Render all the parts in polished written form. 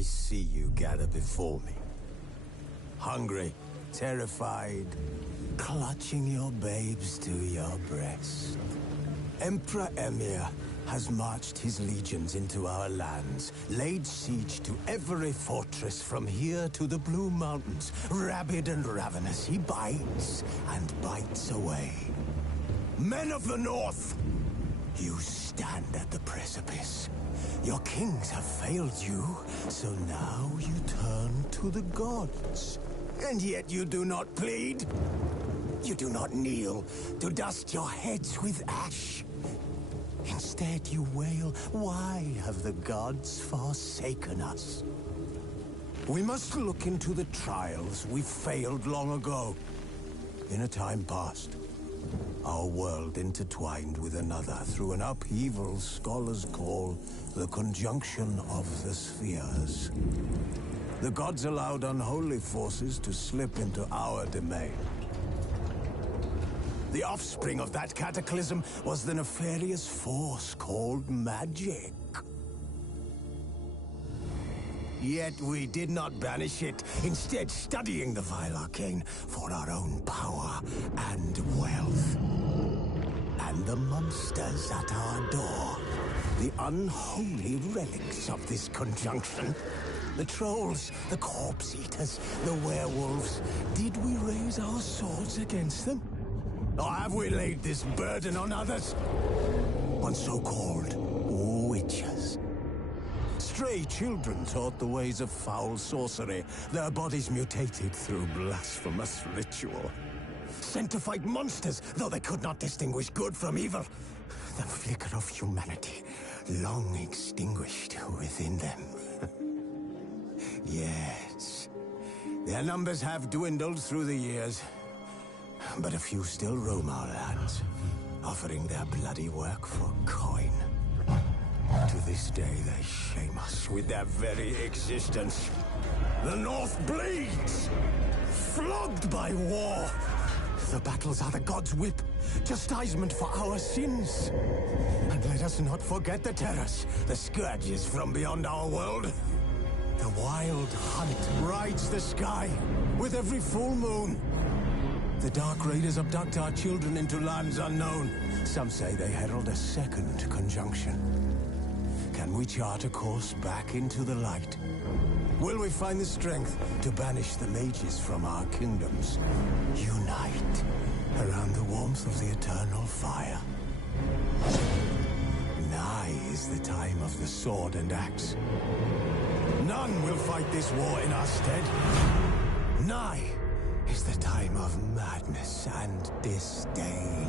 I see you gather before me. Hungry, terrified, clutching your babes to your breast. Emperor Emir has marched his legions into our lands, laid siege to every fortress from here to the Blue Mountains. Rabid and ravenous, he bites and bites away. Men of the North, you stand at the precipice. Your kings have failed you, so now you turn to the gods. And yet you do not plead. You do not kneel to dust your heads with ash. Instead you wail, why have the gods forsaken us? We must look into the trials we failed long ago. In a time past, our world intertwined with another through an upheaval scholars call the conjunction of the spheres. The gods allowed unholy forces to slip into our domain. The offspring of that cataclysm was the nefarious force called magic. Yet we did not banish it, instead studying the vile arcane for our own power and wealth. And the monsters at our door, the unholy relics of this conjunction. The trolls, the corpse-eaters, the werewolves. Did we raise our swords against them? Or have we laid this burden on others? On so-called witches. Stray children taught the ways of foul sorcery, their bodies mutated through blasphemous ritual. Sent to fight monsters, though they could not distinguish good from evil. The flicker of humanity, long extinguished within them. Yes, their numbers have dwindled through the years, but a few still roam our lands, offering their bloody work for coin. To this day, they shame us with their very existence. The North bleeds, flogged by war. The battles are the gods' whip, chastisement for our sins. And let us not forget the terrors, the scourges from beyond our world. The wild hunt rides the sky with every full moon. The Dark Raiders abduct our children into lands unknown. Some say they herald a second conjunction. Can we chart a course back into the light? Will we find the strength to banish the mages from our kingdoms? Unite around the warmth of the eternal fire. Nigh is the time of the sword and axe. None will fight this war in our stead. Nigh is the time of madness and disdain.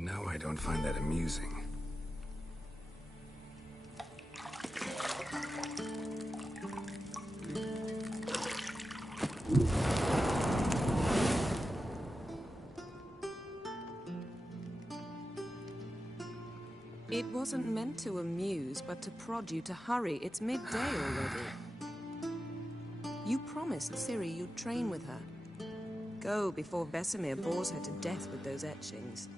know I don't find that amusing. It wasn't meant to amuse, but to prod you to hurry. It's midday already. You promised Ciri you'd train with her. Go before Vesemir bores her to death with those etchings.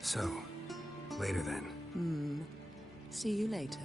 So, later then. See you later.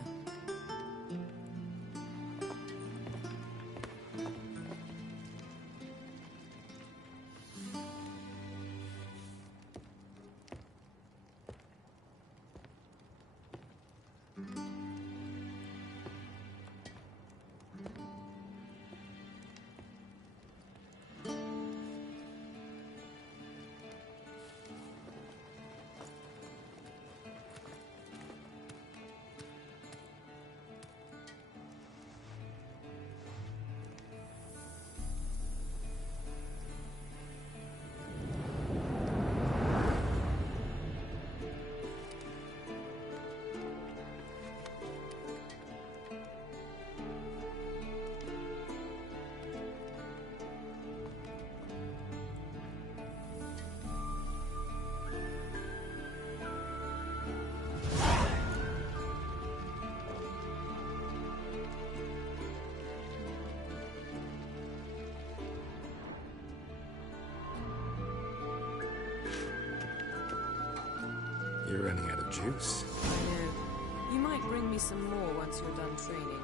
You're running out of juice. I know. You might bring me some more once you're done training.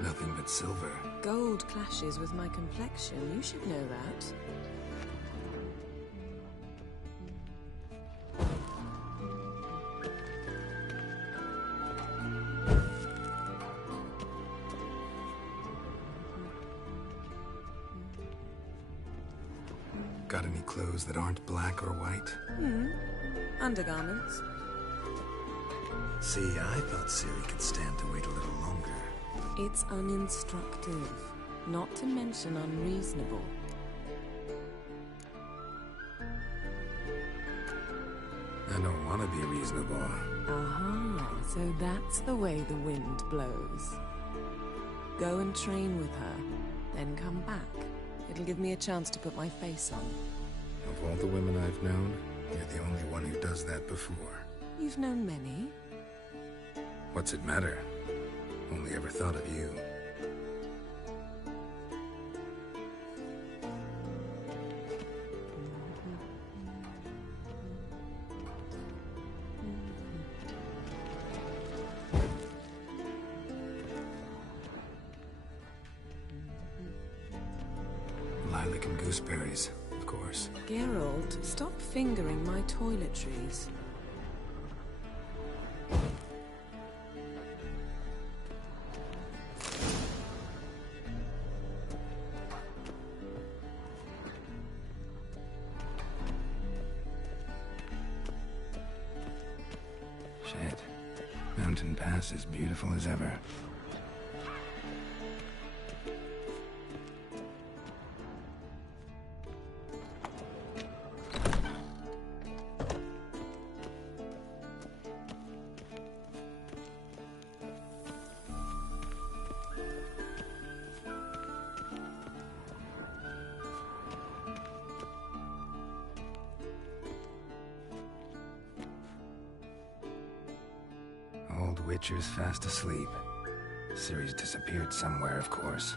Nothing but silver. Gold clashes with my complexion. You should know that. Got any clothes that aren't black or white? Undergarments. See, I thought Ciri could stand to wait a little longer. It's uninstructive, not to mention unreasonable. I don't want to be reasonable. Aha, so that's the way the wind blows. Go and train with her, then come back. It'll give me a chance to put my face on. Of all the women I've known, you're the only one who does that before. You've known many. What's it matter? Only ever thought of you. Lilac and gooseberries, of course. Geralt, stop fingering my toiletries. Shit. Mountain Pass is beautiful as ever. Old Witcher's fast asleep. Ciri's disappeared somewhere, of course.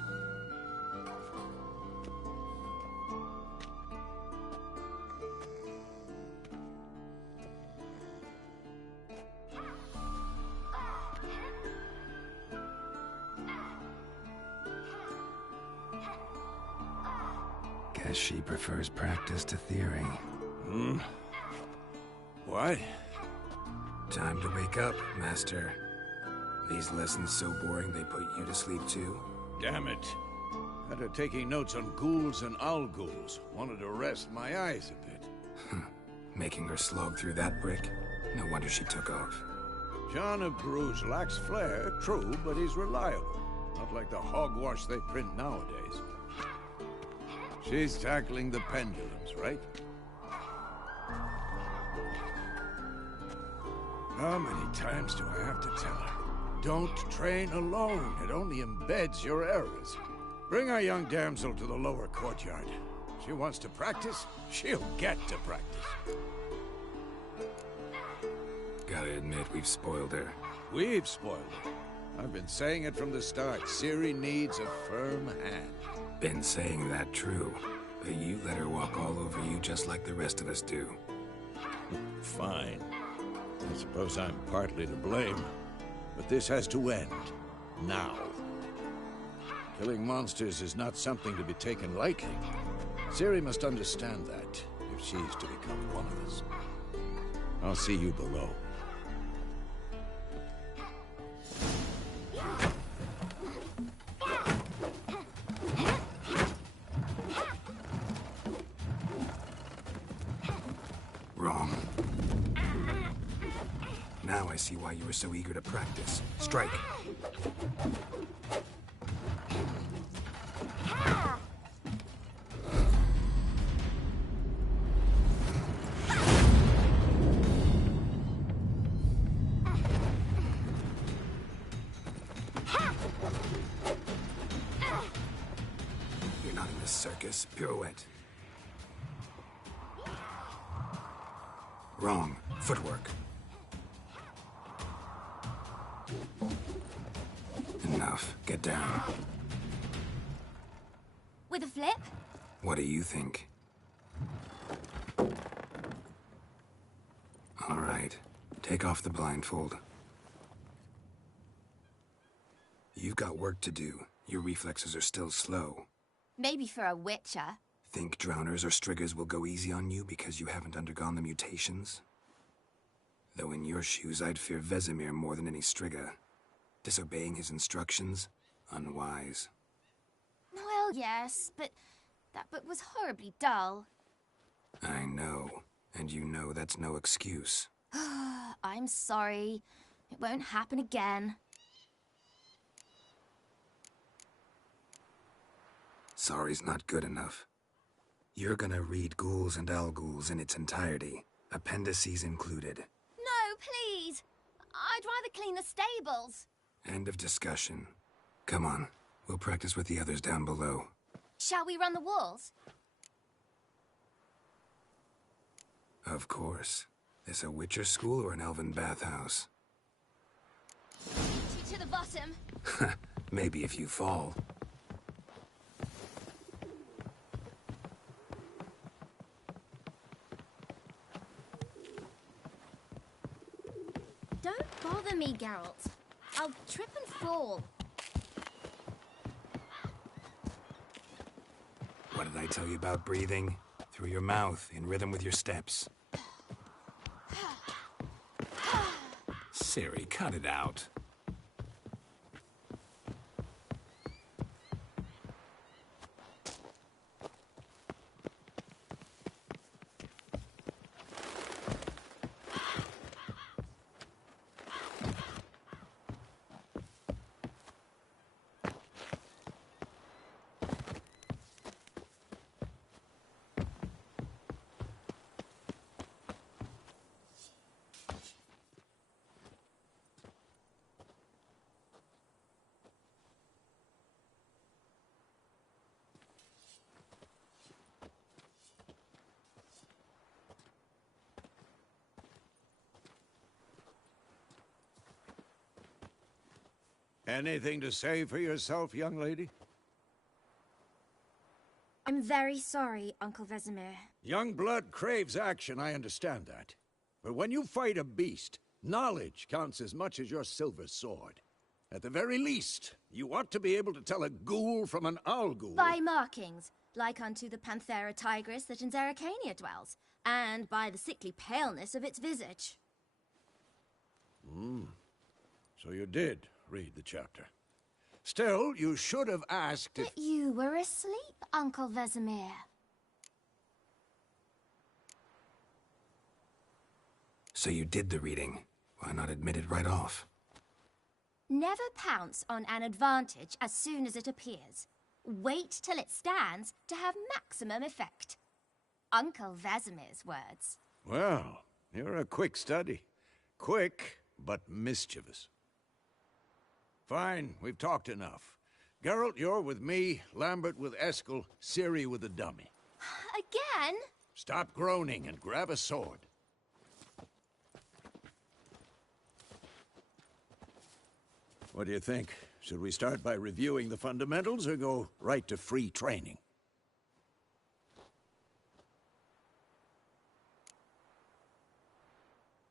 Guess she prefers practice to theory. Why? Time to wake up, Master. These lessons so boring they put you to sleep too? Damn it. Had her taking notes on ghouls and owl-ghouls. Wanted to rest my eyes a bit. Making her slog through that brick? No wonder she took off. John of Bruges lacks flair, true, but he's reliable. Not like the hogwash they print nowadays. She's tackling the pendulums, right? How many times do I have to tell her? Don't train alone. It only embeds your errors. Bring our young damsel to the lower courtyard. She wants to practice, she'll get to practice. Gotta admit, we've spoiled her. We've spoiled her. I've been saying it from the start. Ciri needs a firm hand. Been saying that true, but you let her walk all over you just like the rest of us do. Fine. I suppose I'm partly to blame. But this has to end. Now. Killing monsters is not something to be taken lightly. Ciri must understand that, if she's to become one of us. I'll see you below. Wrong. Now I see why you were so eager to practice. Strike. You're not in the circus. Pirouette. Wrong. Footwork. Enough. Get down. With a flip? What do you think? All right. Take off the blindfold. You've got work to do. Your reflexes are still slow. Maybe for a witcher. Think drowners or striggers will go easy on you because you haven't undergone the mutations? Though in your shoes, I'd fear Vesemir more than any strigger. Disobeying his instructions? Unwise. Well, yes, but that book was horribly dull. I know. And you know that's no excuse. I'm sorry. It won't happen again. Sorry's not good enough. You're gonna read Ghouls and Owl-Ghouls in its entirety, appendices included. No, please! I'd rather clean the stables. End of discussion. Come on, we'll practice with the others down below. Shall we run the walls? Of course. This a Witcher school or an elven bathhouse? To the bottom. Maybe if you fall. Don't bother me, Geralt. I'll trip and fall. What did I tell you about breathing? Through your mouth, in rhythm with your steps. Ciri, cut it out. Anything to say for yourself, young lady? I'm very sorry, Uncle Vesemir. Young blood craves action, I understand that. But when you fight a beast, knowledge counts as much as your silver sword. At the very least, you ought to be able to tell a ghoul from an owl-ghoul. By markings, like unto the Panthera tigris that in Zerrikania dwells, and by the sickly paleness of its visage. So you did read the chapter. Still, you should have asked if... But you were asleep, Uncle Vesemir. So you did the reading. Why not admit it right off? Never pounce on an advantage as soon as it appears. Wait till it stands to have maximum effect. Uncle Vesemir's words. Well, you're a quick study. Quick, but mischievous. Fine, we've talked enough. Geralt, you're with me, Lambert with Eskel, Ciri with the dummy. Again? Stop groaning and grab a sword. What do you think? Should we start by reviewing the fundamentals or go right to free training?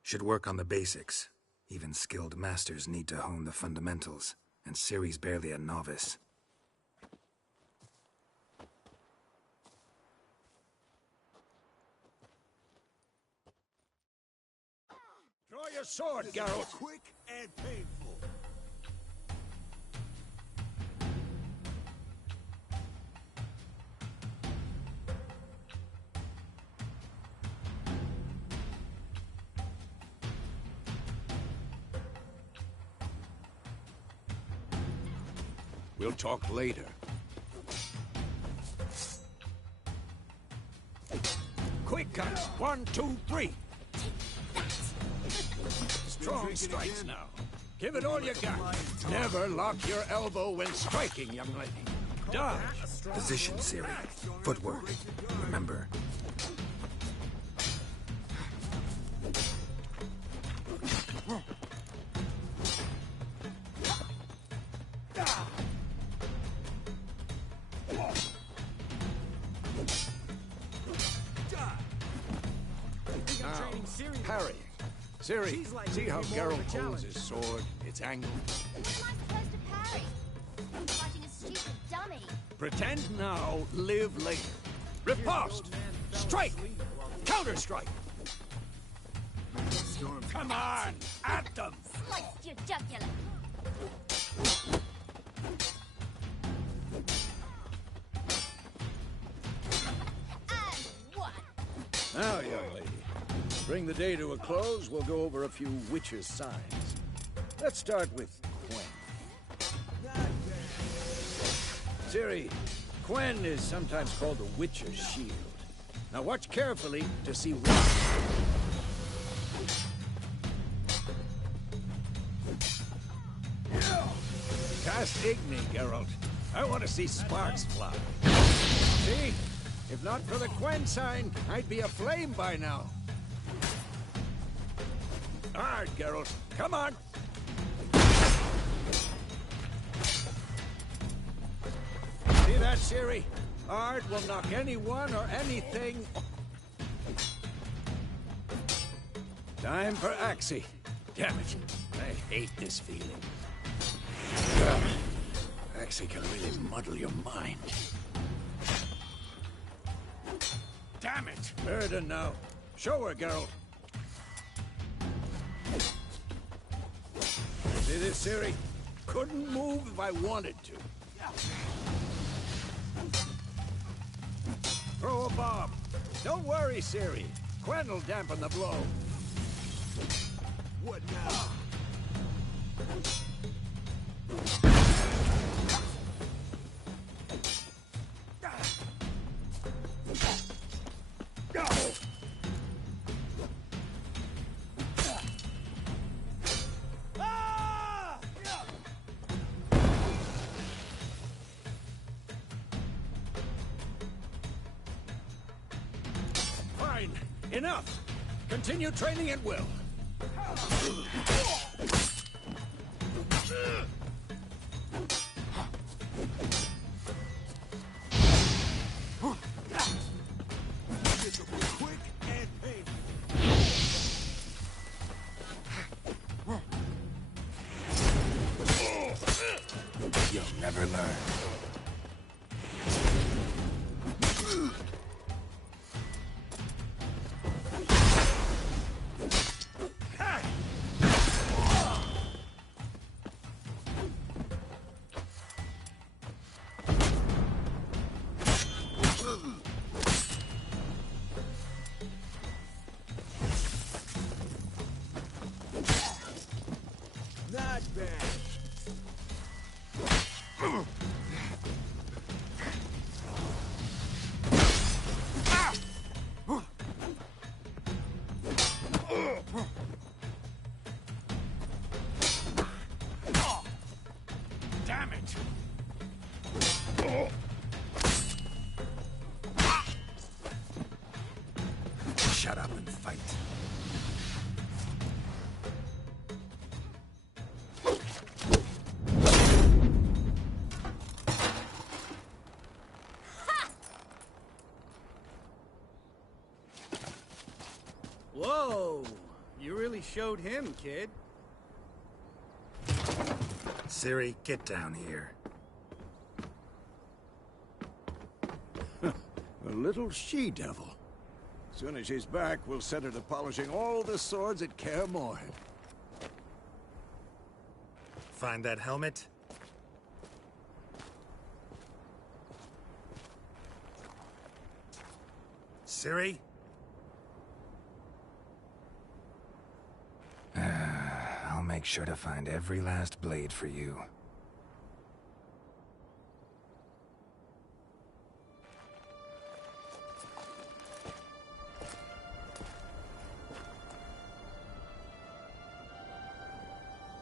Should work on the basics. Even skilled masters need to hone the fundamentals, and Ciri's barely a novice. Draw your sword, Geralt! Quick and painful. We'll talk later. Quick cut! 1, 2, 3! Strong strikes now. Give it all you got. Never lock your elbow when striking, young lady. Dodge! Position, Ciri. Footwork. Remember. Now, parry. Ciri, see how Geralt holds his sword? It's angled. What am I supposed to parry? I'm fighting a stupid dummy. Pretend now, live later. Riposte! Strike! Counter-strike! Come on! At them! Sliced your jugular. And one. Now, young lady, to bring the day to a close, we'll go over a few witches' signs. Let's start with Quen. Ciri, Quen is sometimes called the Witcher's Shield. Now watch carefully to see what... Cast Igni, Geralt. I want to see sparks fly. See? If not for the Quen sign, I'd be aflame by now. Hard, Geralt. Come on! See that, Ciri? Ard will knock anyone or anything... Time for Axii. Damn it. I hate this feeling. Axii can really muddle your mind. Damn it! Burden now. Show her, Geralt. See this, Ciri? Couldn't move if I wanted to. Throw a bomb. Don't worry, Ciri. Quen will dampen the blow. What now? Fine. Enough. Continue training at will. Quick and painful. You'll never learn. that bad. Damn it! Shut up and fight. Whoa! You really showed him, kid. Ciri, get down here. A little she-devil. Soon as she's back, we'll set her to polishing all the swords at Kaer Morhen. Find that helmet? Ciri? I'll make sure to find every last blade for you.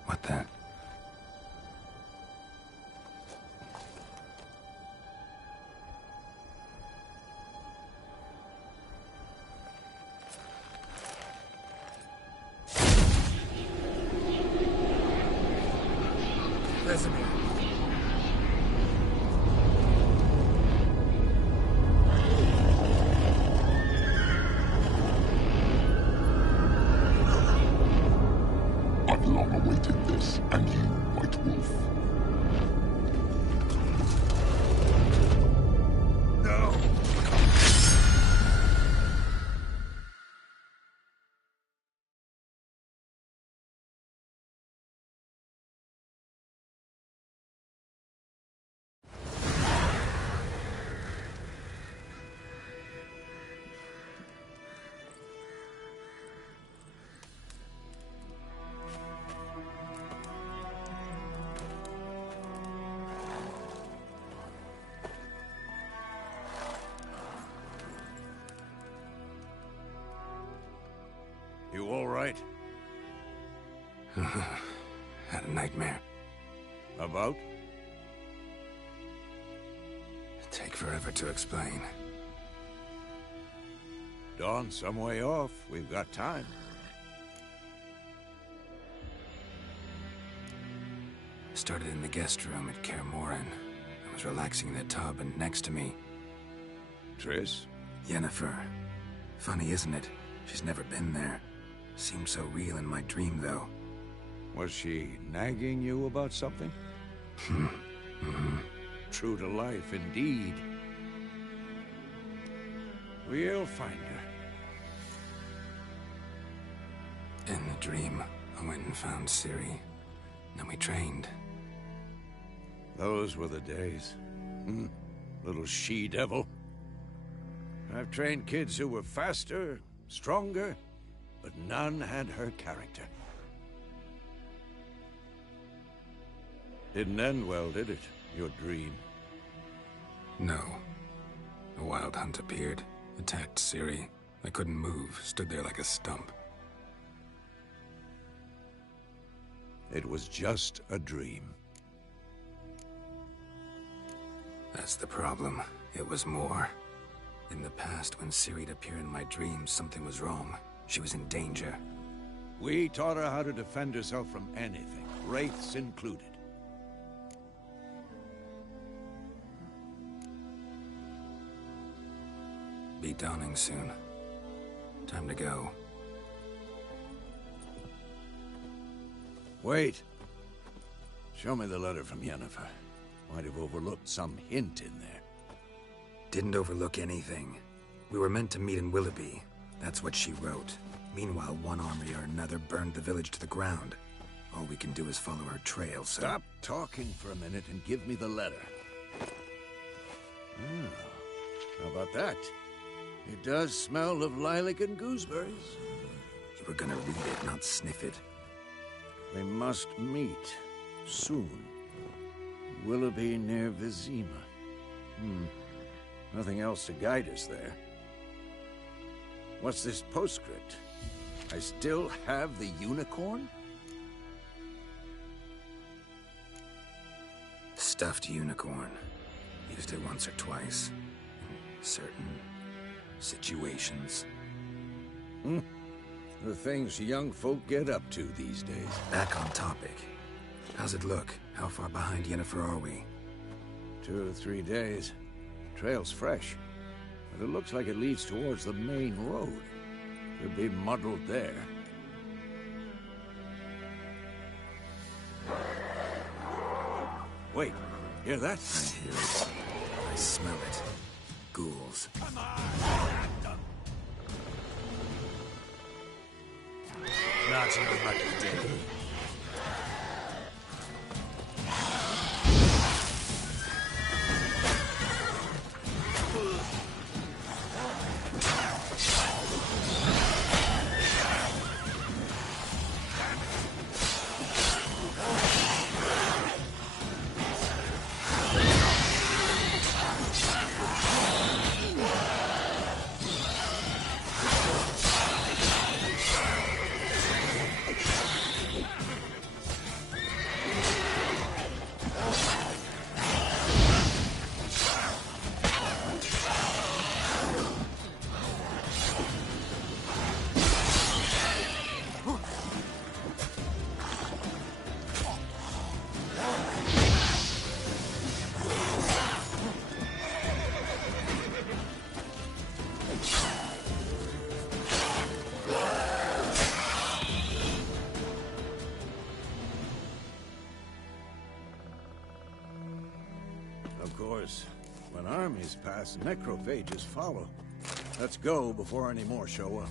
What the? Vesemir. I've long awaited this, and you, White Wolf. No! You all right? Had a nightmare. About? Take forever to explain. Dawn's some way off. We've got time. Started in the guest room at Kaer Morhen. I was relaxing in the tub, and next to me, Triss? Yennefer. Funny, isn't it? She's never been there. Seemed so real in my dream, though. Was she nagging you about something? True to life, indeed. We'll find her. In the dream, I went and found Ciri. Then we trained. Those were the days. Little she-devil. I've trained kids who were faster, stronger, but none had her character. Didn't end well, did it? Your dream? No. A wild hunt appeared, attacked Ciri. I couldn't move, stood there like a stump. It was just a dream. That's the problem. It was more. In the past, when Ciri'd appear in my dreams, something was wrong. She was in danger. We taught her how to defend herself from anything, wraiths included. Be dawning soon. Time to go. Wait. Show me the letter from Yennefer. Might have overlooked some hint in there. Didn't overlook anything. We were meant to meet in Willoughby. That's what she wrote. Meanwhile, one army or another burned the village to the ground. All we can do is follow her trail, so... Stop talking for a minute and give me the letter. How about that? It does smell of lilac and gooseberries. You were gonna read it, not sniff it. We must meet. Soon. Willoughby near Vizima. Nothing else to guide us there. What's this postscript? I still have the unicorn? Stuffed unicorn. Used it once or twice. In certain situations. The things young folk get up to these days. Back on topic. How's it look? How far behind Yennefer are we? 2 or 3 days. Trail's fresh, but it looks like it leads towards the main road. Could be muddled there. Wait, hear that? I hear it. I smell it. Ghouls. Come on! Not your lucky day. Of course, when armies pass, necrophages follow. Let's go before any more show up.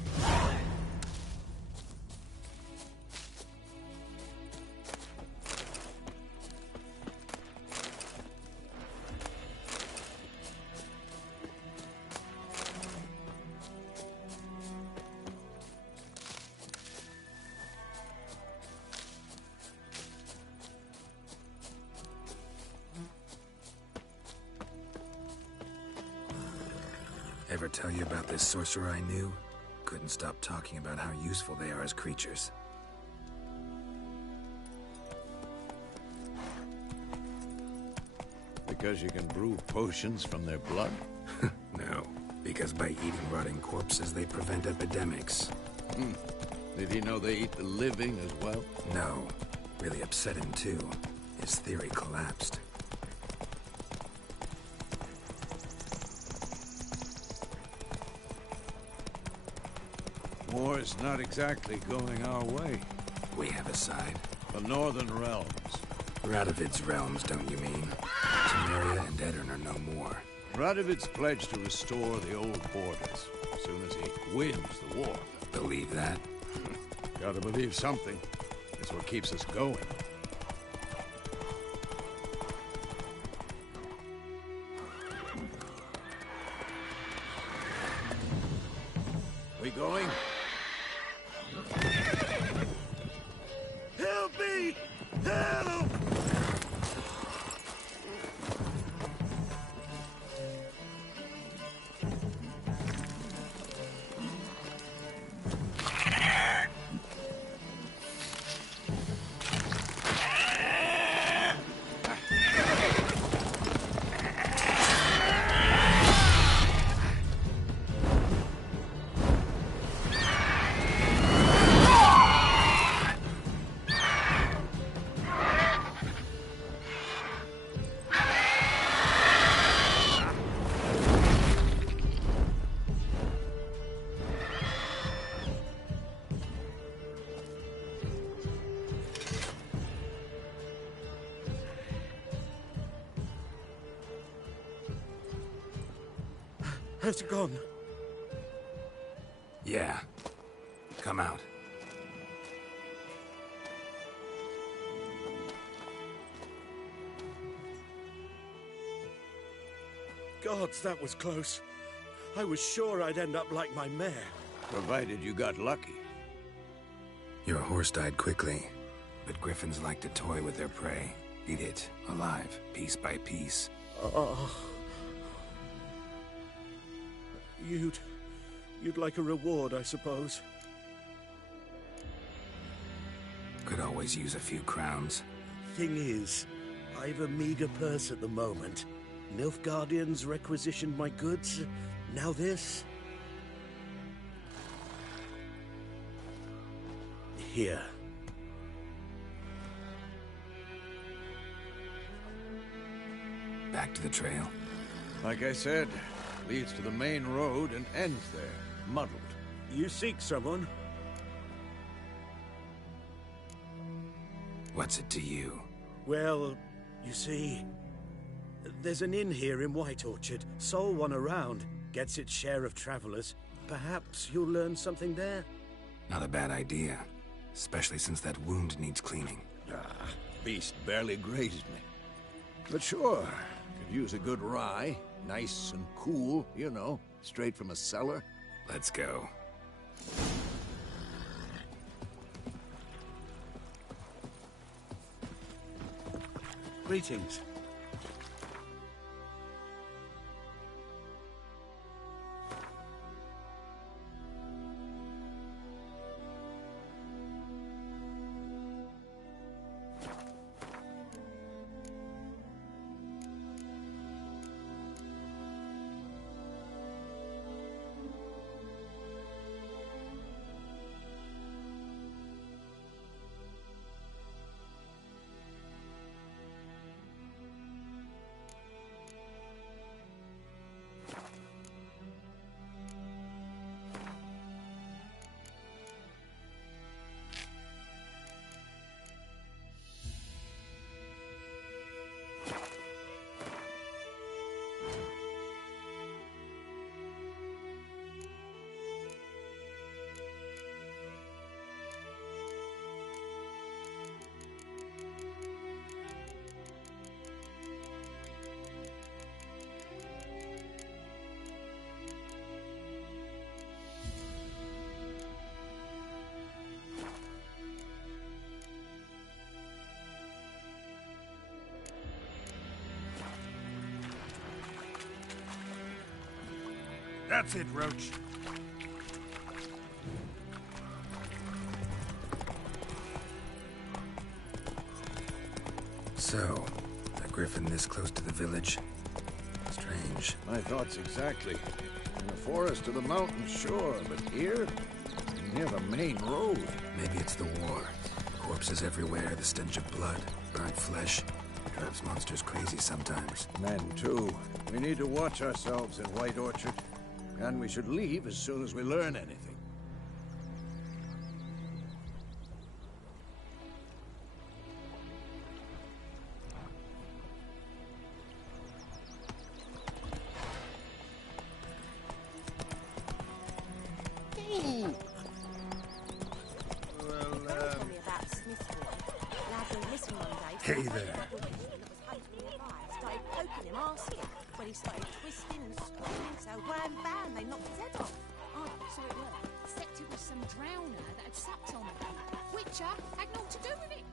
Ever tell you about this sorcerer I knew? Couldn't stop talking about how useful they are as creatures. Because you can brew potions from their blood? No, because by eating rotting corpses, they prevent epidemics. Did he know they eat the living as well? No, really upset him too. His theory collapsed. War's not exactly going our way. We have a side. The Northern Realms. Radovid's realms, don't you mean? Temeria and Edirn are no more. Radovid's pledged to restore the old borders as soon as he wins the war. Believe that? Gotta believe something. It's what keeps us going. We going? Help me! Help! Has it gone? Yeah. Come out. Gods, that was close. I was sure I'd end up like my mare. Provided you got lucky. Your horse died quickly. But griffins like to toy with their prey. Eat it, alive, piece by piece. Oh. You'd like a reward, I suppose. Could always use a few crowns. Thing is, I've a meager purse at the moment. Nilfgaardians requisitioned my goods. Now this. Here. Back to the trail. Like I said, leads to the main road and ends there, muddled. You seek someone? What's it to you? Well, you see, there's an inn here in White Orchard. Sole one around. Gets its share of travelers. Perhaps you'll learn something there? Not a bad idea. Especially since that wound needs cleaning. Beast barely grazed me. But sure, could use a good rye. Nice and cool, you know, straight from a cellar. Let's go. Greetings. That's it, Roach. So, a griffin this close to the village? Strange. My thoughts exactly. In the forest or the mountains, sure, but here? Near the main road. Maybe it's the war. Corpses everywhere, the stench of blood, burnt flesh. Drives monsters crazy sometimes. Men, too. We need to watch ourselves in White Orchard. And we should leave as soon as we learn anything. Hey there. Started poking him, asking. When he started twisting and screaming, so wham bam, they knocked his head off. Oh, so it was. Except it was some drowner that had sucked on me. Witcher had naught to do with it.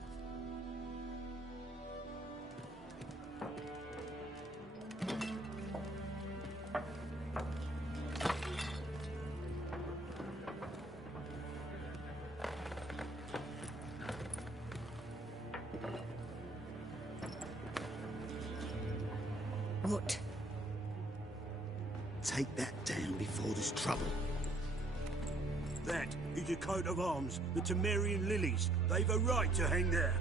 What? Take that down before there's trouble. That is a coat of arms, the Temerian lilies. They've a right to hang there.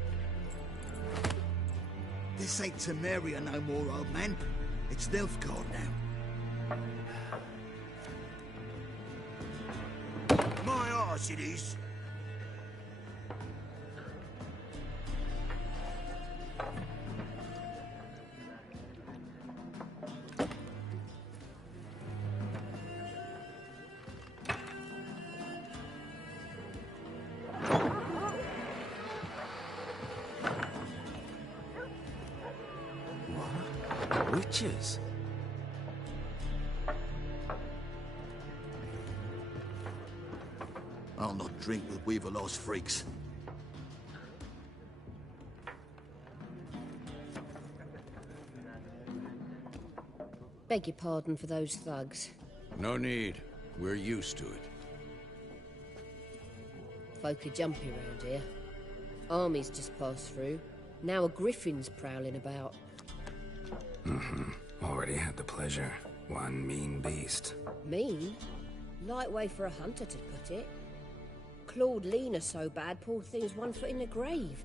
This ain't Temeria no more, old man. It's Nilfgaard now. My arse it is. Witches? I'll not drink with Weaverlost freaks. Beg your pardon for those thugs. No need. We're used to it. Folk are jumpy round here. Armies just passed through. Now a griffin's prowling about. Already had the pleasure. One mean beast. Mean? Light way for a hunter to put it. Clawed Lena so bad, poor thing's 1 foot in the grave.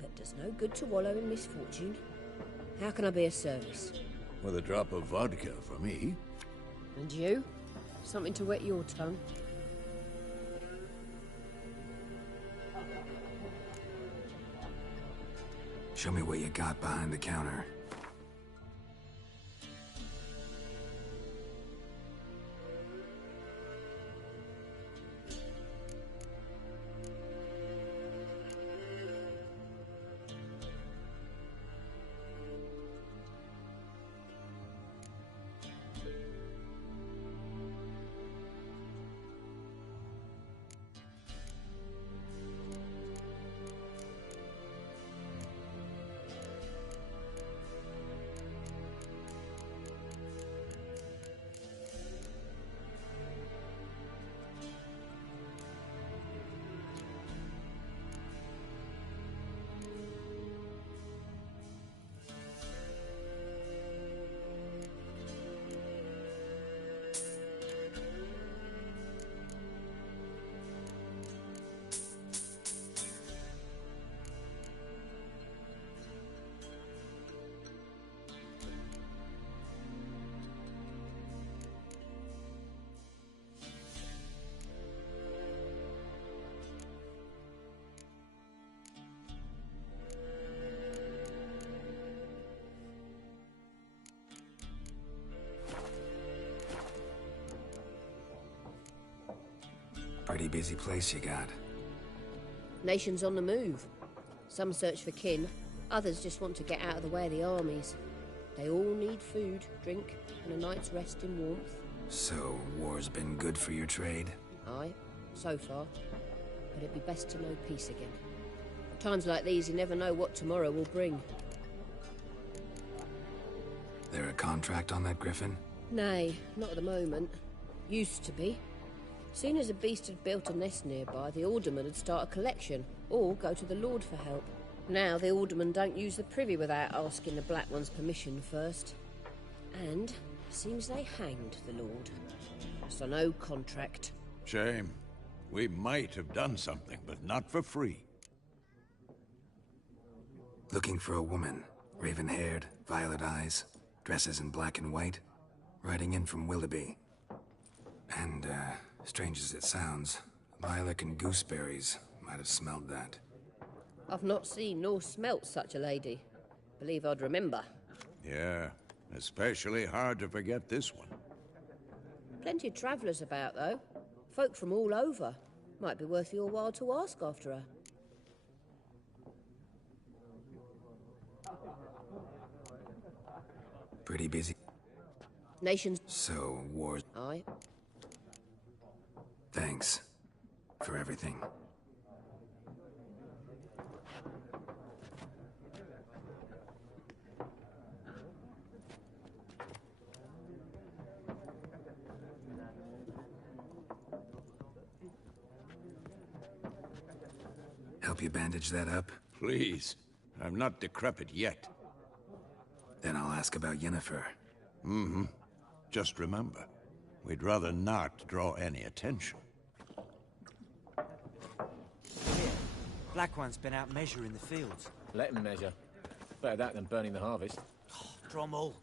But does no good to wallow in misfortune. How can I be of service? With a drop of vodka for me. And you? Something to wet your tongue? Show me what you got behind the counter. Pretty busy place you got. Nations on the move. Some search for kin, others just want to get out of the way of the armies. They all need food, drink, and a night's rest in warmth. So, war's been good for your trade? Aye, so far. But it'd be best to know peace again. Times like these, you never know what tomorrow will bring. There a contract on that griffin? Nay, not at the moment. Used to be. Soon as a beast had built a nest nearby, the alderman would start a collection, or go to the Lord for help. Now the aldermen don't use the privy without asking the Black One's permission first. And seems they hanged the Lord. So no contract. Shame. We might have done something, but not for free. Looking for a woman. Raven-haired, violet eyes, dresses in black and white. Riding in from Willoughby. And, strange as it sounds, lilac and gooseberries might have smelled that. I've not seen nor smelt such a lady. Believe I'd remember. Yeah, especially hard to forget this one. Plenty of travellers about, though. Folk from all over. Might be worth your while to ask after her. Pretty busy. Nations... So, war's... Aye. Thanks. For everything. Help you bandage that up? Please. I'm not decrepit yet. Then I'll ask about Yennefer. Mm-hmm. Just remember, we'd rather not draw any attention. Here, Black One's been out measuring the fields. Let him measure. Better that than burning the harvest. Oh, Drommel.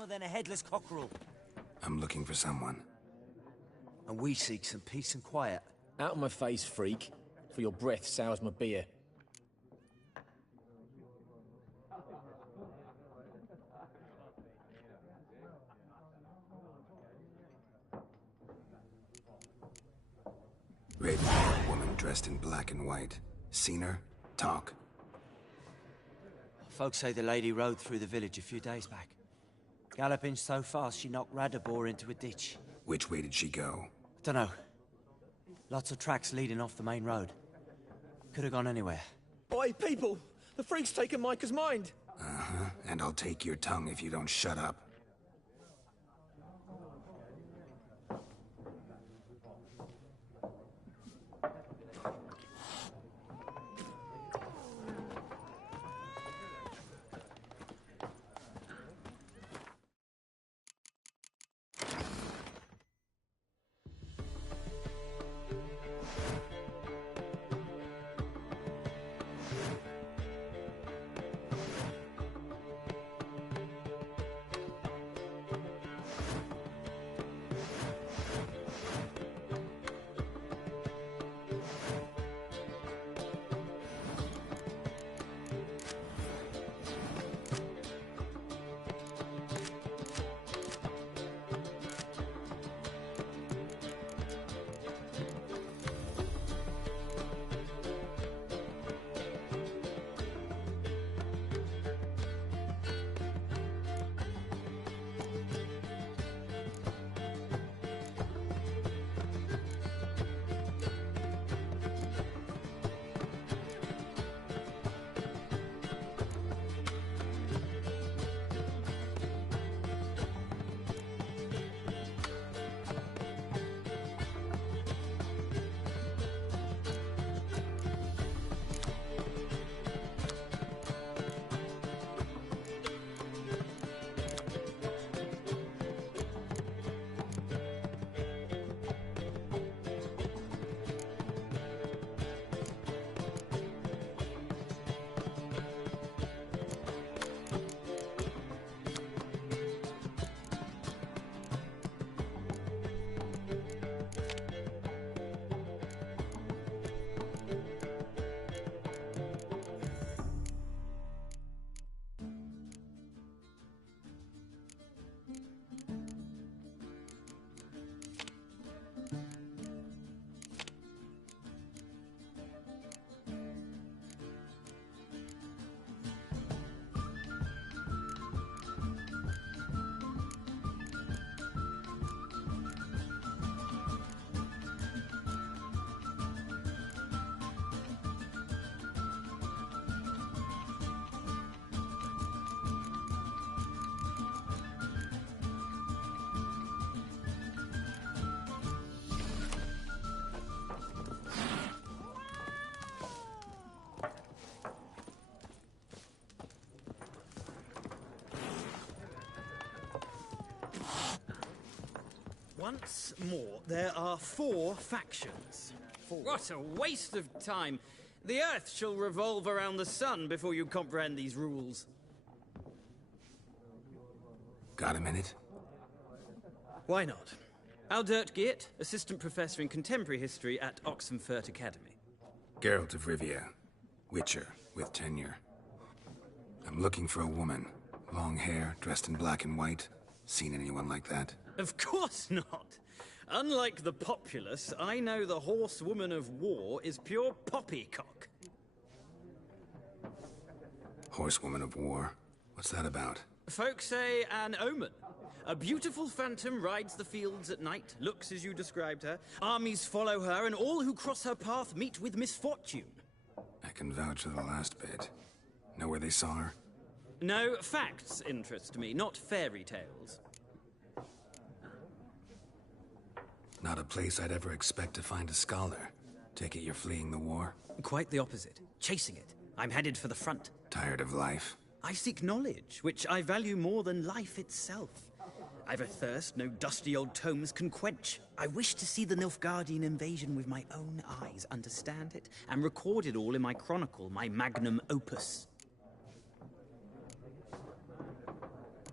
dumber than a headless cockerel. I'm looking for someone. And we seek some peace and quiet. Out of my face, freak. For your breath sours my beer. Red-haired woman dressed in black and white. Seen her? Talk. Folks say the lady rode through the village a few days back. Galloping so fast she knocked Radabor into a ditch. Which way did she go? Dunno. Lots of tracks leading off the main road. Could have gone anywhere. Oi, people! The freak's taken Micah's mind! Uh-huh. And I'll take your tongue if you don't shut up. Once more, there are 4 factions. What a waste of time. The Earth shall revolve around the sun before you comprehend these rules. Got a minute? Why not? Aldert Geert, Assistant Professor in Contemporary History at Oxenfurt Academy. Geralt of Rivia. Witcher, with tenure. I'm looking for a woman. Long hair, dressed in black and white. Seen anyone like that? Of course not. Unlike the populace, I know the horsewoman of war is pure poppycock. Horsewoman of war? What's that about? Folks say an omen. A beautiful phantom rides the fields at night, looks as you described her. Armies follow her, and all who cross her path meet with misfortune. I can vouch for the last bit. Know where they saw her? No, facts interest me, not fairy tales. Not a place I'd ever expect to find a scholar. Take it you're fleeing the war? Quite the opposite. Chasing it. I'm headed for the front. Tired of life? I seek knowledge, which I value more than life itself. I've a thirst no dusty old tomes can quench. I wish to see the Nilfgaardian invasion with my own eyes, understand it, and record it all in my chronicle, my magnum opus.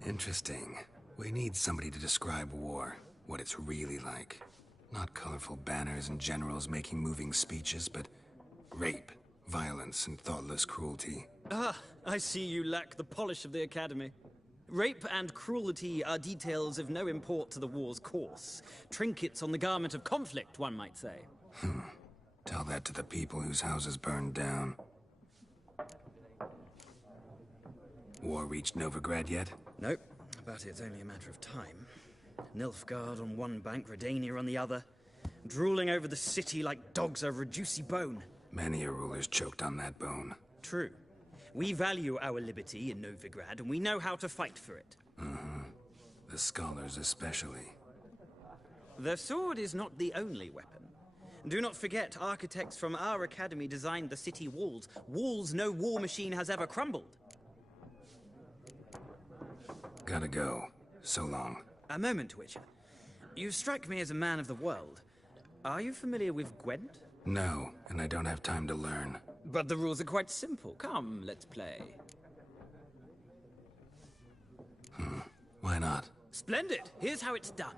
Interesting. We need somebody to describe war, what it's really like. Not colorful banners and generals making moving speeches, but rape, violence, and thoughtless cruelty. Ah, I see you lack the polish of the Academy. Rape and cruelty are details of no import to the war's course. Trinkets on the garment of conflict, one might say. Tell that to the people whose houses burned down. War reached Novigrad yet? Nope, but it's only a matter of time. Nilfgaard on one bank, Redania on the other, drooling over the city like dogs over a juicy bone. Many a ruler's choked on that bone. True. We value our liberty in Novigrad, and we know how to fight for it. The scholars especially. The sword is not the only weapon. Do not forget, architects from our academy designed the city walls. Walls no war machine has ever crumbled. Gotta go. So long. A moment, Witcher. You strike me as a man of the world. Are you familiar with Gwent? No, and I don't have time to learn. But the rules are quite simple. Come, let's play. Why not? Splendid! Here's how it's done.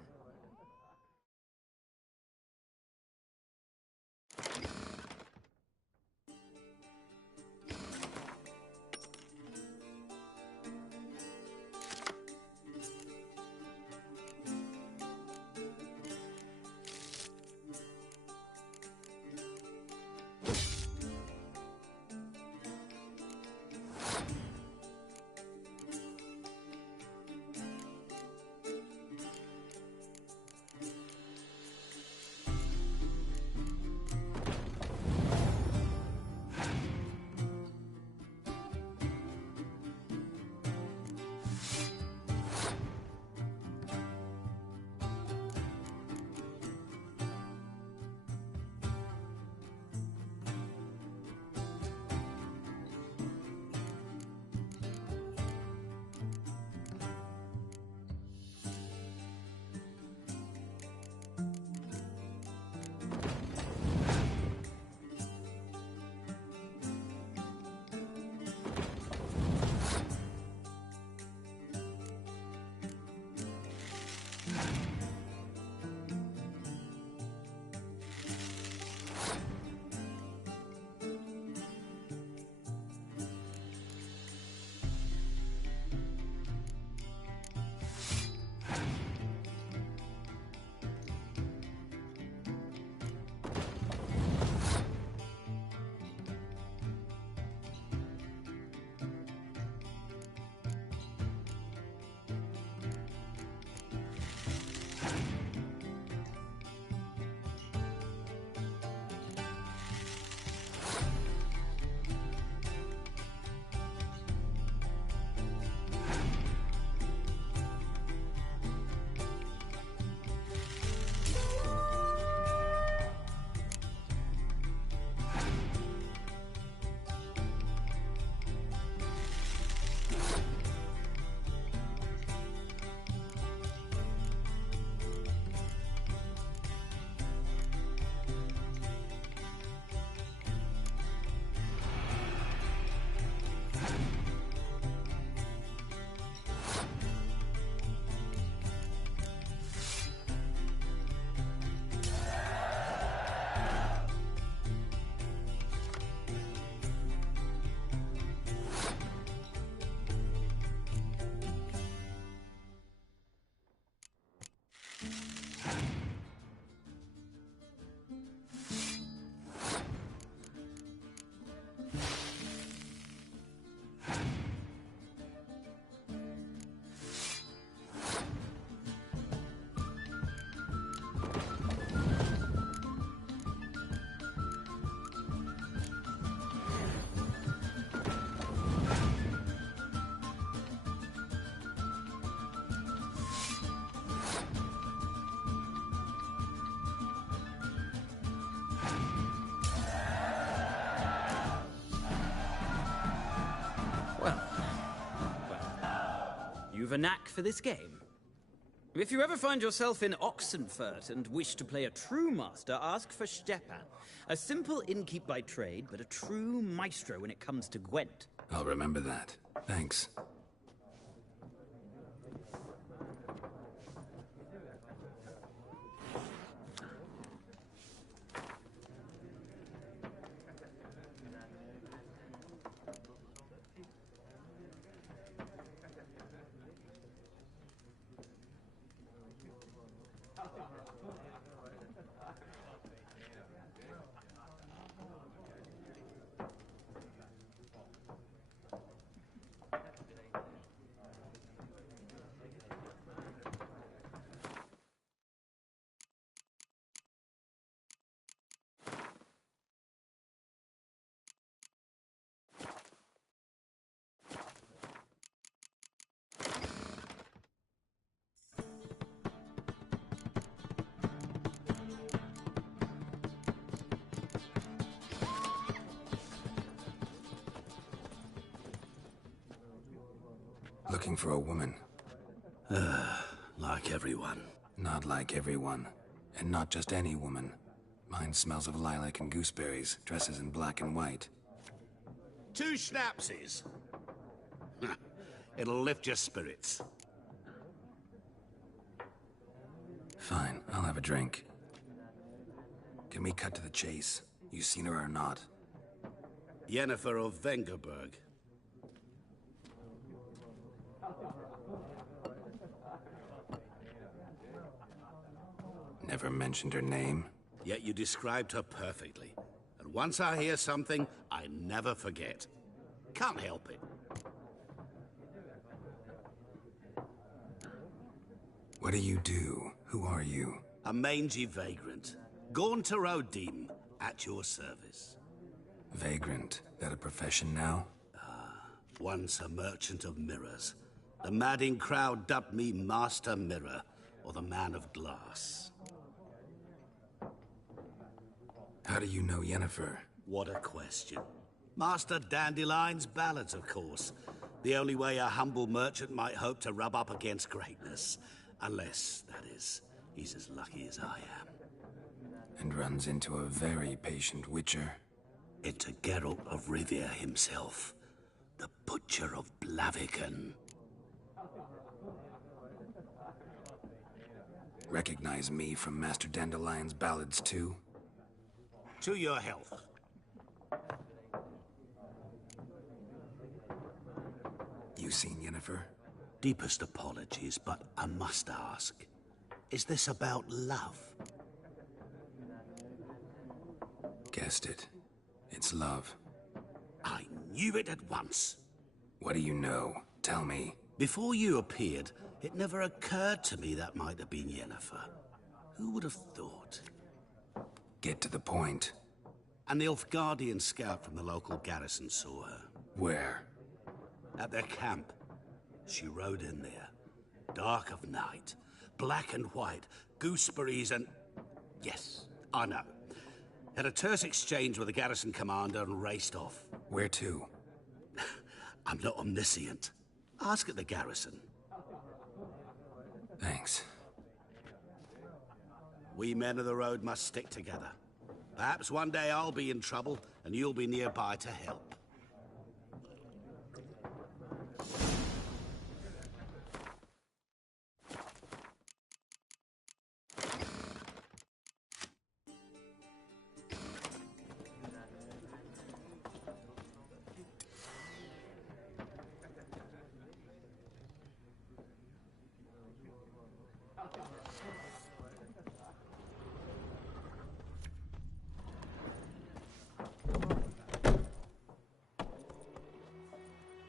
You've a knack for this game. If you ever find yourself in Oxenfurt and wish to play a true master, ask for Stepan. A simple innkeep by trade, but a true maestro when it comes to Gwent. I'll remember that. Thanks. Looking for a woman. Like everyone. Not like everyone. And not just any woman. Mine smells of lilac and gooseberries, dresses in black and white. 2 schnapsies. It'll lift your spirits. Fine, I'll have a drink. Can we cut to the chase? You seen her or not? Yennefer of Vengerberg. Never mentioned her name. Yet you described her perfectly. And once I hear something, I never forget. Can't help it. What do you do? Who are you? A mangy vagrant. Gaunt to Odim, at your service. Vagrant. That a profession now? Once a merchant of mirrors. The madding crowd dubbed me Master Mirror, or the Man of Glass. How do you know Yennefer? What a question. Master Dandelion's ballads, of course. The only way a humble merchant might hope to rub up against greatness. Unless, that is, he's as lucky as I am. And runs into a very patient witcher. Into Geralt of Rivia himself. The Butcher of Blaviken. Recognize me from Master Dandelion's ballads, too? To your health. You seen Yennefer? Deepest apologies, but I must ask. Is this about love? Guessed it. It's love. I knew it at once. What do you know? Tell me. Before you appeared, it never occurred to me that might have been Yennefer. Who would have thought? Get to the point. An Nilfgaardian scout from the local garrison saw her. Where? At their camp. She rode in there. Dark of night. Black and white. Gooseberries and... Yes, I know. Had a terse exchange with the garrison commander and raced off. Where to? I'm not omniscient. Ask at the garrison. Thanks. We men of the road must stick together. Perhaps one day I'll be in trouble and you'll be nearby to help.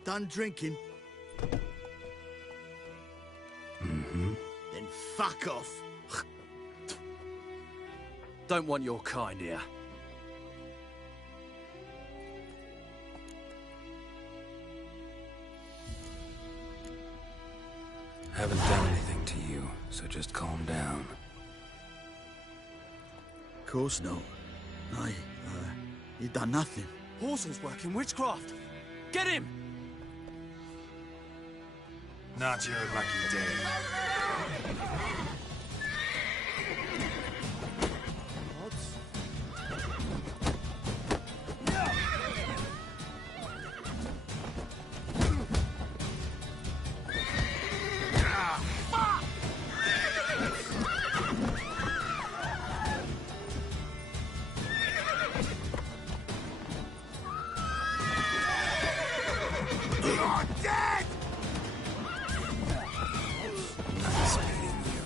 Done drinking? Mm-hmm. Then fuck off. Don't want your kind here. Haven't done anything to you, so just calm down. Of course not. You done nothing. Horsel's working witchcraft. Get him! Not your lucky day. You're dead! Nice beating you.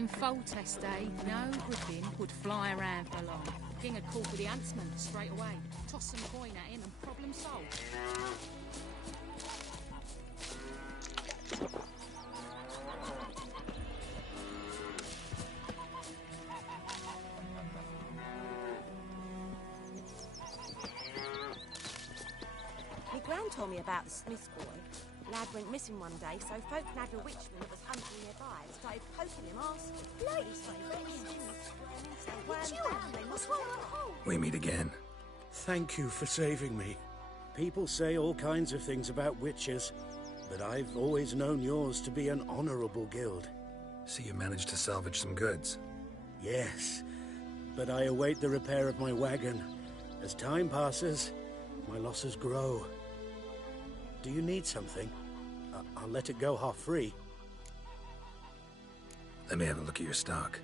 In Foltest day, no griffin would fly around for long. King had called for the huntsman straight away. Toss some coin at him and problem solved. My gran told me about the Smith boy. Lad went missing one day, so folk nagged a witchman that was hunting nearby and started poking him, asking. Like, He started whistling and squirming, so What's wham, bam, they What's knocked wrong him with out. hole? We meet again. Thank you for saving me. People say all kinds of things about witches, but I've always known yours to be an honorable guild. So you managed to salvage some goods? Yes, but I await the repair of my wagon. As time passes, my losses grow. Do you need something? I'll let it go half-free. Let me have a look at your stock.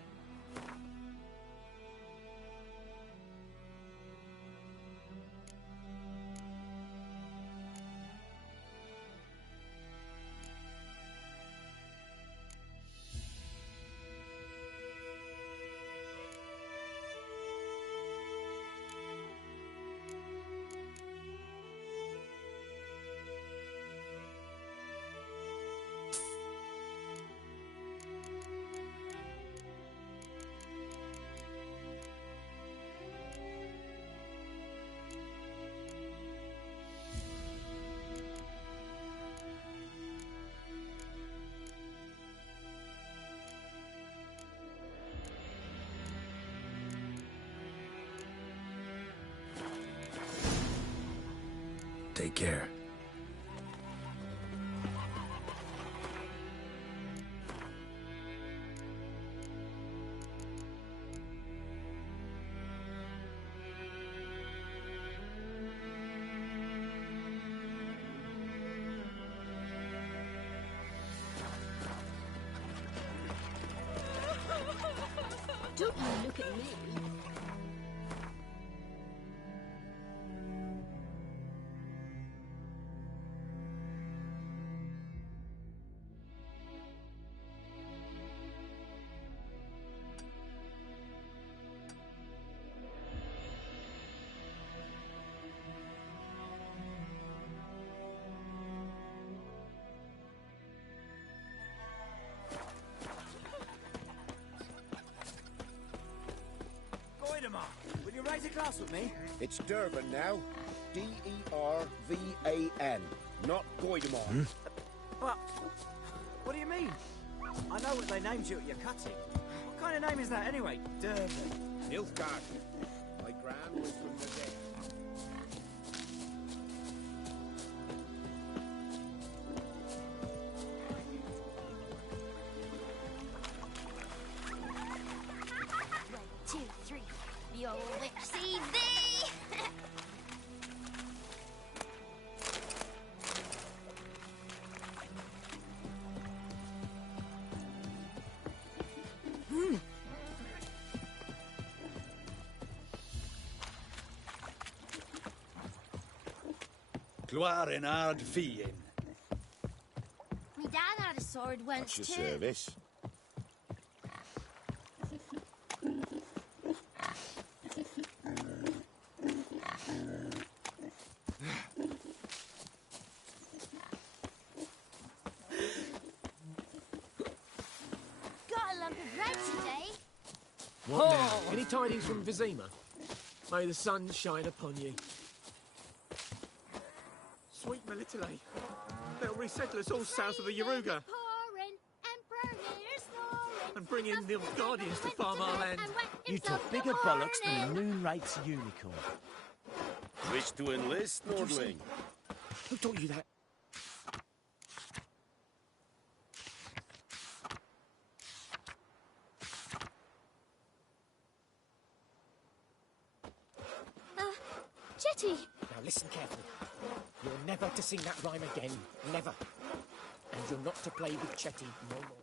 Take care. Don't you look at me. Will you raise a glass with me? It's Durban now. D-E-R-V-A-N, not Goidemar. But, what do you mean? I know what they named you at your cutting. What kind of name is that anyway? Durban. Nilfgaard. My gran was from the dead. You'll see thee! Gloire en ard fien. Me dad had a sword once What's too. your service? Got a lump of bread today. What now? Any tidings from Vizima? May the sun shine upon you. Sweet Melitele. They'll resettle us all south of the Yaruga. And bring in the Guardians to farm our land. You took bigger bollocks than a noon rates unicorn. Wish to enlist, Nordling? Who taught you that? Jetty! Now listen carefully. You're never to sing that rhyme again. Never. And you're not to play with Chetty no more.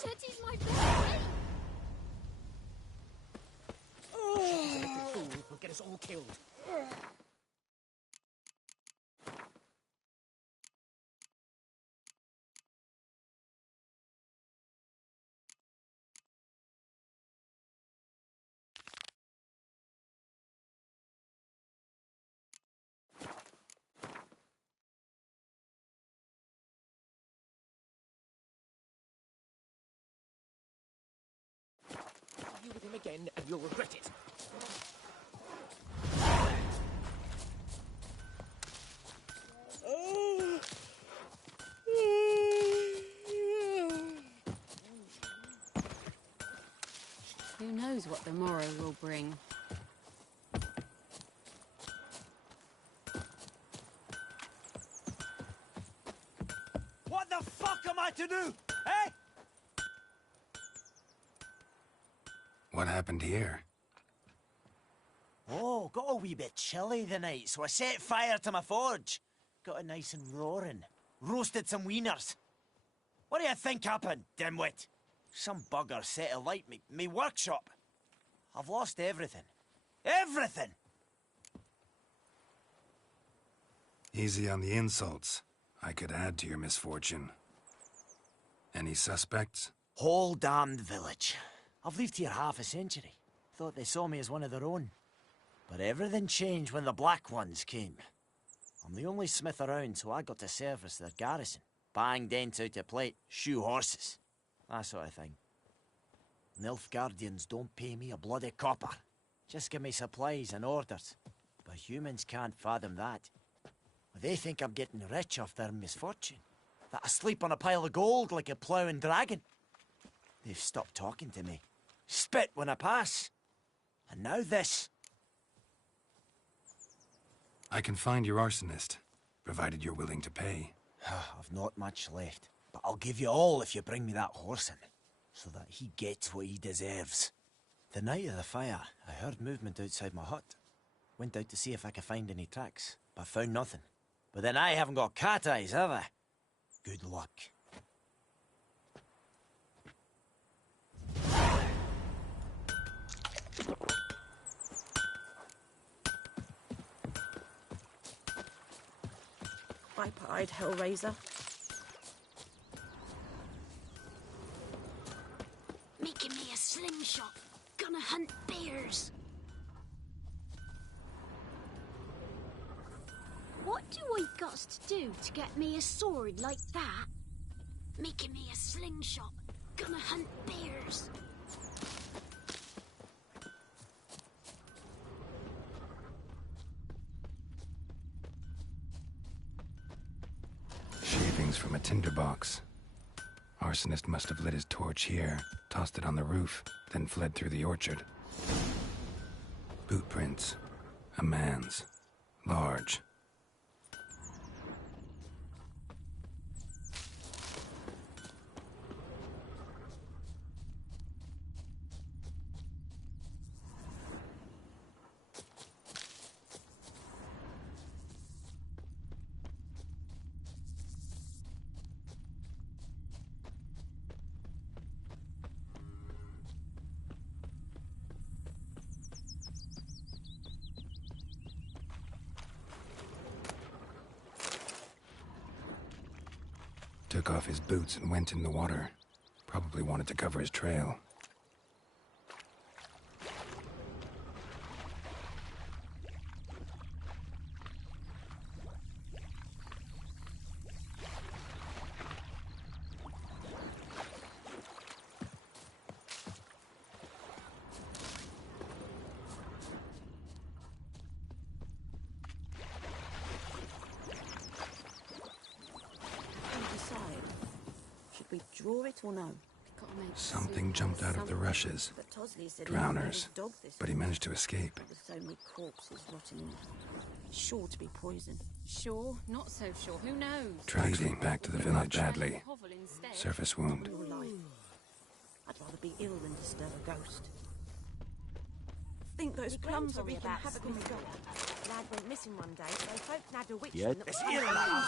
Chetty's my best mate! us all killed. You with him again, and you'll regret it. Who knows what the morrow will bring? What the fuck am I to do? Eh? What happened here? Oh, got a wee bit chilly the night, so I set fire to my forge. Got it nice and roaring. Roasted some wieners. What do you think happened, dimwit? Some bugger set alight me workshop. I've lost everything. Everything! Easy on the insults. I could add to your misfortune. Any suspects? Whole damned village. I've lived here half a century. Thought they saw me as one of their own. But everything changed when the Black Ones came. I'm the only smith around, so I got to service their garrison. Bang dents out of plate, shoe horses. That sort of thing. Nilfgaardians don't pay me a bloody copper. Just give me supplies and orders. But humans can't fathom that. They think I'm getting rich off their misfortune. That I sleep on a pile of gold like a ploughing dragon. They've stopped talking to me. Spit when I pass. And now this. I can find your arsonist, provided you're willing to pay. I've not much left, but I'll give you all if you bring me that horse in, so that he gets what he deserves. The night of the fire, I heard movement outside my hut. Went out to see if I could find any tracks, but found nothing. But then I haven't got cat eyes, have I? Good luck. Viper-eyed Hellraiser. Making me a slingshot. Gonna hunt bears. What do I got to do to get me a sword like that? Making me a slingshot. Gonna hunt bears. Shavings from a tinderbox. Arsonist must have lit his torch here, tossed it on the roof, then fled through the orchard. Boot prints. A man's. Large. Took off his boots and went in the water. Probably wanted to cover his trail. We draw it or no? Something jumped out of the rushes. But Tosley said Drowners. But he managed to escape. With so many corpses rotting in there. It's sure to be poison. Sure, not so sure. Who knows? Tracks lead back to the village badly. Surface wound. Your life. I'd rather be ill than disturb a ghost. Think those plums are wreaking havoc on the dog. Lad went missing one day, so folk nabbed a witch. Yeah. It's Here, Two arms!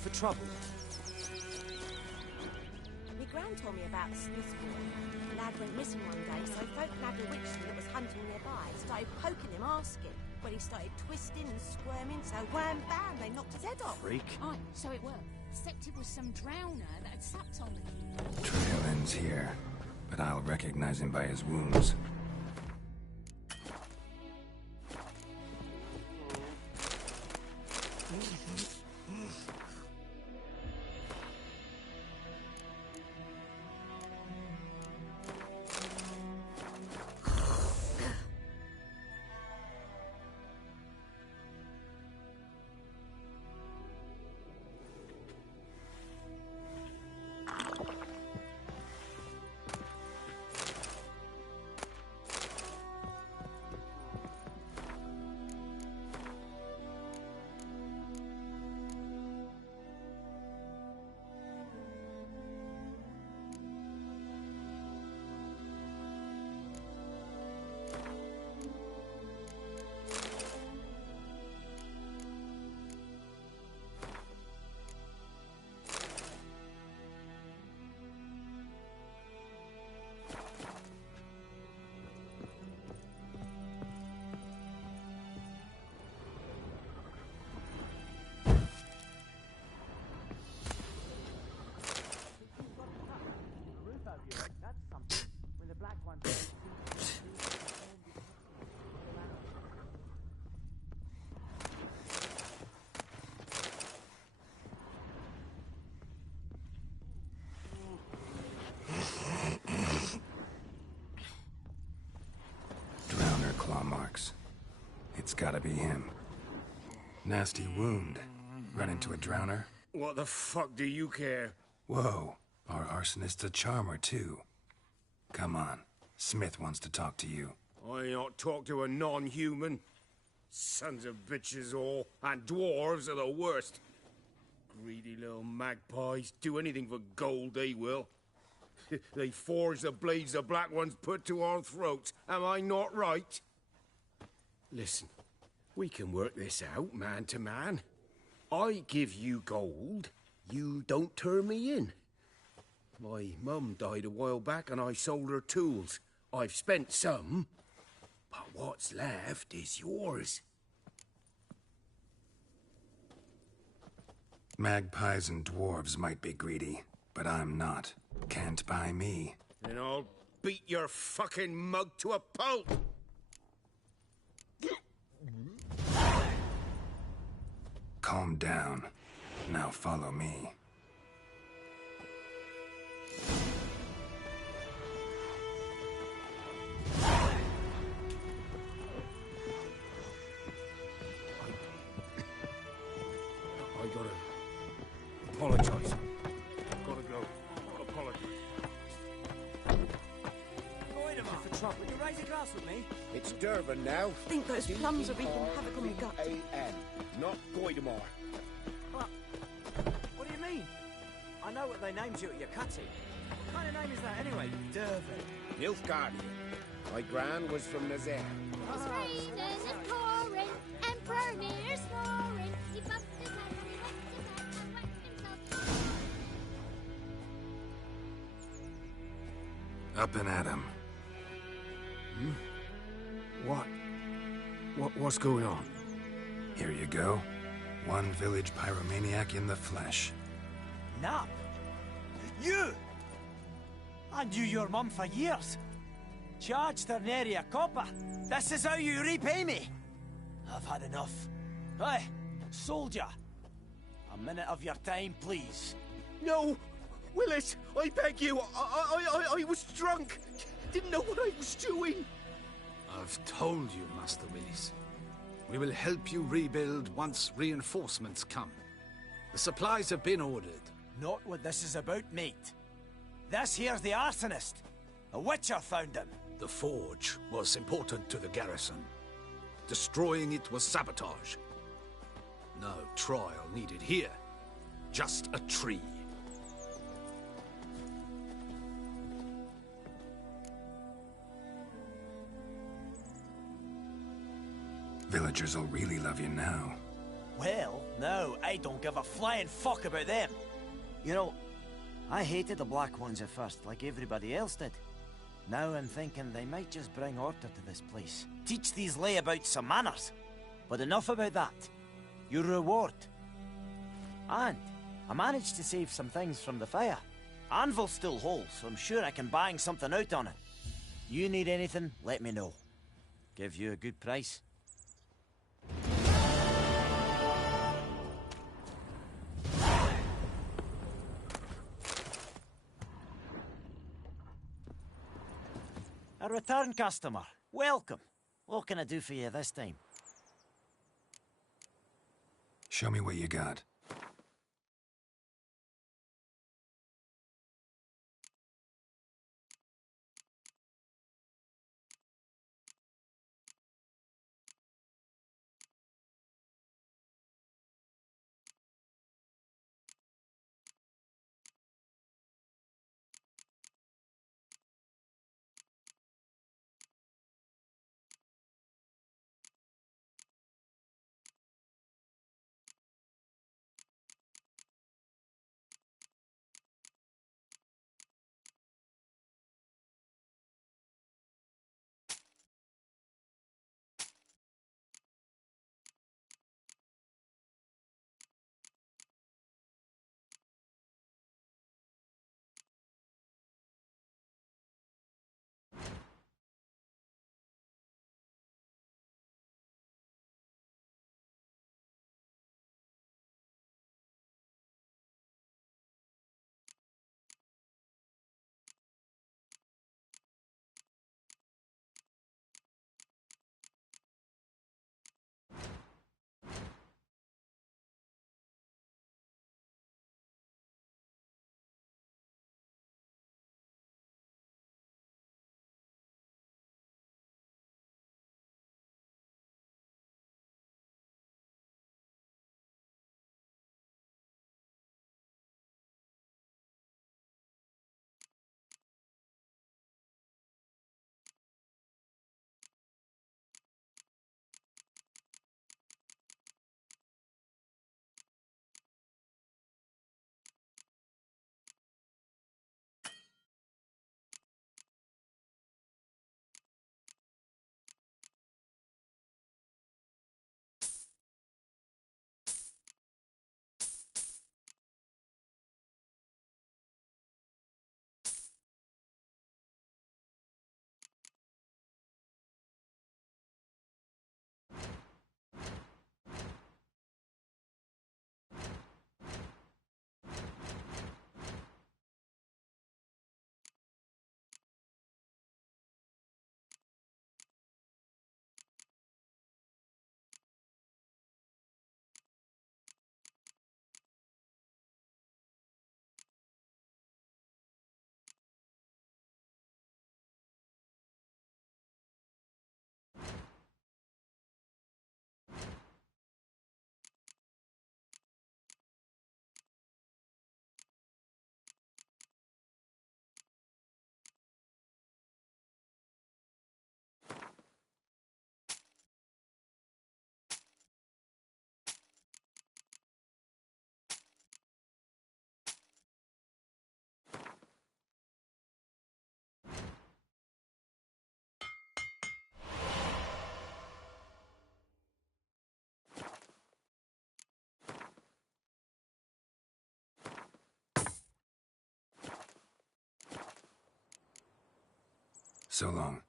for trouble? My gran told me about a Smith's boy. The lad went missing one day, so folk nabbed a witchling that was hunting nearby and started poking him, asking. Well, he started twisting and squirming, so wham bam, they knocked his head off. Freak. Aye, so it were. Except it was some drowner that had sucked on him. Trail ends here, but I'll recognize him by his wounds. Drowner claw marks. It's gotta be him. Nasty wound. Run into a drowner? What the fuck do you care? Whoa, our arsonist's a charmer too. Come on, Smith wants to talk to you. I ain't not talk to a non-human. Sons of bitches all, and dwarves are the worst. Greedy little magpies, do anything for gold, they will. They forge the blades the Black Ones put to our throats, am I not right? Listen, we can work this out, man to man. I give you gold, you don't turn me in. My mum died a while back and I sold her tools. I've spent some, but what's left is yours. Magpies and dwarves might be greedy, but I'm not. Can't buy me. Then I'll beat your fucking mug to a pulp! Calm down. Now follow me. I gotta apologize. Gotta go. Apologize. For trouble. You raise a glass with me? It's Durban now. I think those plums are wreaking havoc on my gut. D-E-R-V-A-N, not Goidemar. What do you mean? I know what they named you at your cutting. What kind of name is that anyway? Durban. Nilfgaardian. My gran was from Nazaire. It's raining and pouring, Emperor near snoring. He bumped his head and he whacked his head and whacked himself. Up and at him. What's going on? Here you go. One village pyromaniac in the flesh. Nap? You! I knew your mum for years. Charged her nary a copper. This is how you repay me. I've had enough. Hey, soldier. A minute of your time, please. No! Willis, I beg you, I was drunk. Didn't know what I was doing. I've told you, Master Willis. We will help you rebuild once reinforcements come. The supplies have been ordered. Not what this is about, mate. This here's the arsonist. A witcher found him. The forge was important to the garrison. Destroying it was sabotage. No trial needed here. Just a tree. Villagers will really love you now. Well, no, I don't give a flying fuck about them. You know, I hated the Black Ones at first, like everybody else did. Now I'm thinking they might just bring order to this place. Teach these layabouts some manners. But enough about that. Your reward. And I managed to save some things from the fire. Anvil's still whole, so I'm sure I can bang something out on it. You need anything, let me know. Give you a good price. A return customer. Welcome. What can I do for you this time? Show me what you got. So long.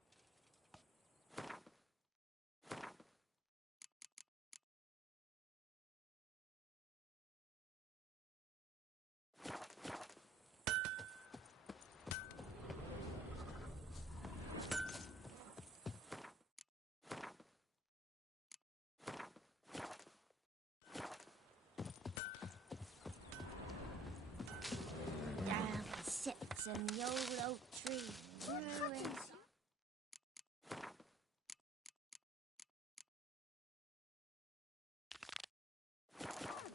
Down sits in the old oak tree. Ruins.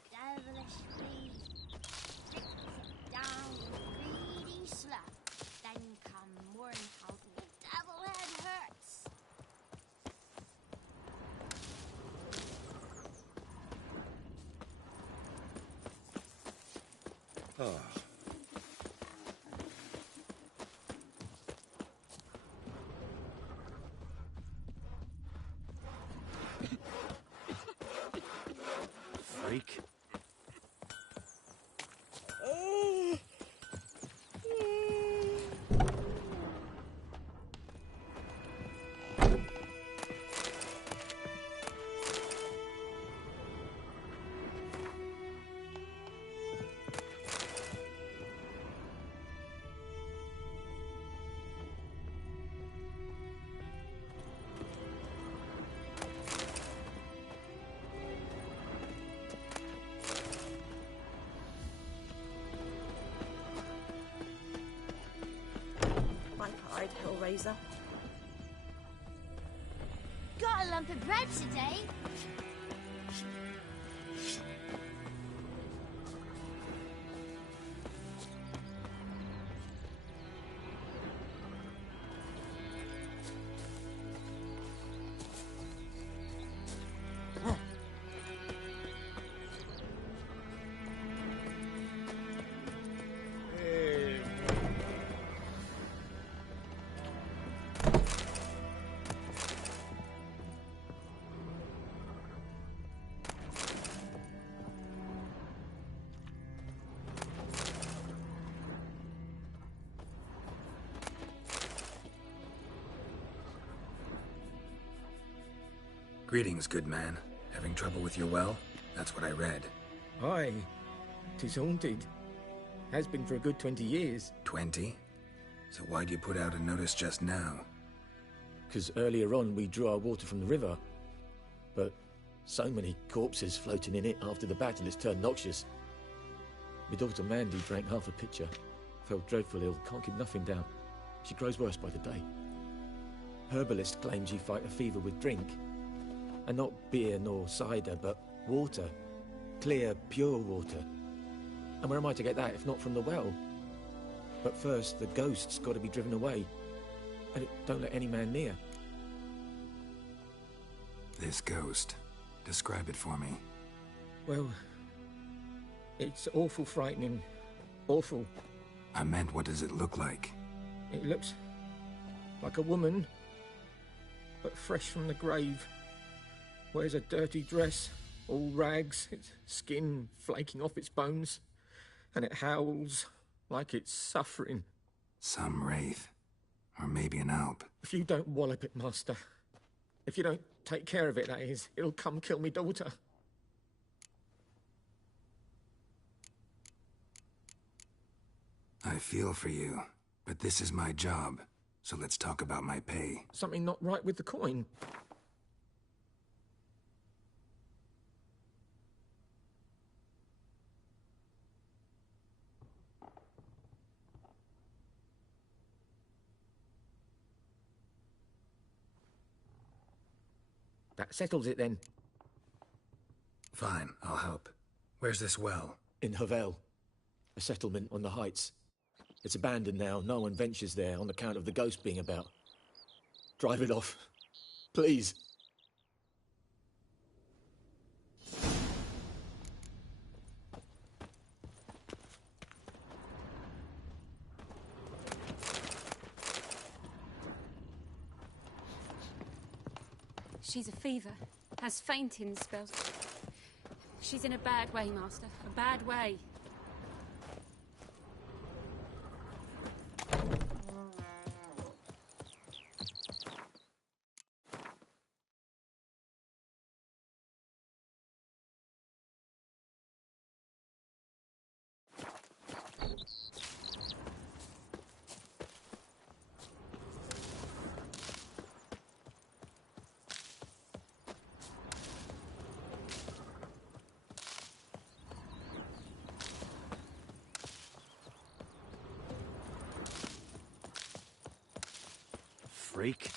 Devilish weed. Sticks it down with greedy slut. Then come more and how the devil head hurts. Oh. Freak. Black-eyed Hellraiser. Got a lump of bread today? Greetings, good man. Having trouble with your well? That's what I read. Aye. 'Tis haunted. Has been for a good 20 years. 20? So why'd you put out a notice just now? 'Cause earlier on we drew our water from the river. But so many corpses floating in it after the battle it's turned noxious. My daughter Mandy drank half a pitcher. Fell dreadful ill, can't keep nothing down. She grows worse by the day. Herbalist claims you fight a fever with drink. And not beer nor cider, but water. Clear, pure water. And where am I to get that if not from the well? But first, the ghost's got to be driven away. And it don't let any man near. This ghost. Describe it for me. Well, it's awful frightening. Awful. I meant, what does it look like? It looks like a woman, but fresh from the grave. Wears a dirty dress, all rags, its skin flaking off its bones, and it howls like it's suffering. Some wraith. Or maybe an alp. If you don't wallop it, Master, if you don't take care of it, that is, it'll come kill me daughter. I feel for you, but this is my job, so let's talk about my pay. Something not right with the coin. That settles it then. Fine, I'll help. Where's this well? In Havel, a settlement on the heights. It's abandoned now. No one ventures there on account of the ghost being about. Drive it off, please. She's a fever. Has fainting spells. She's in a bad way, Master. A bad way. Freak.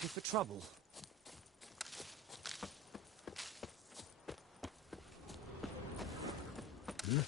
looking for trouble? Hmm?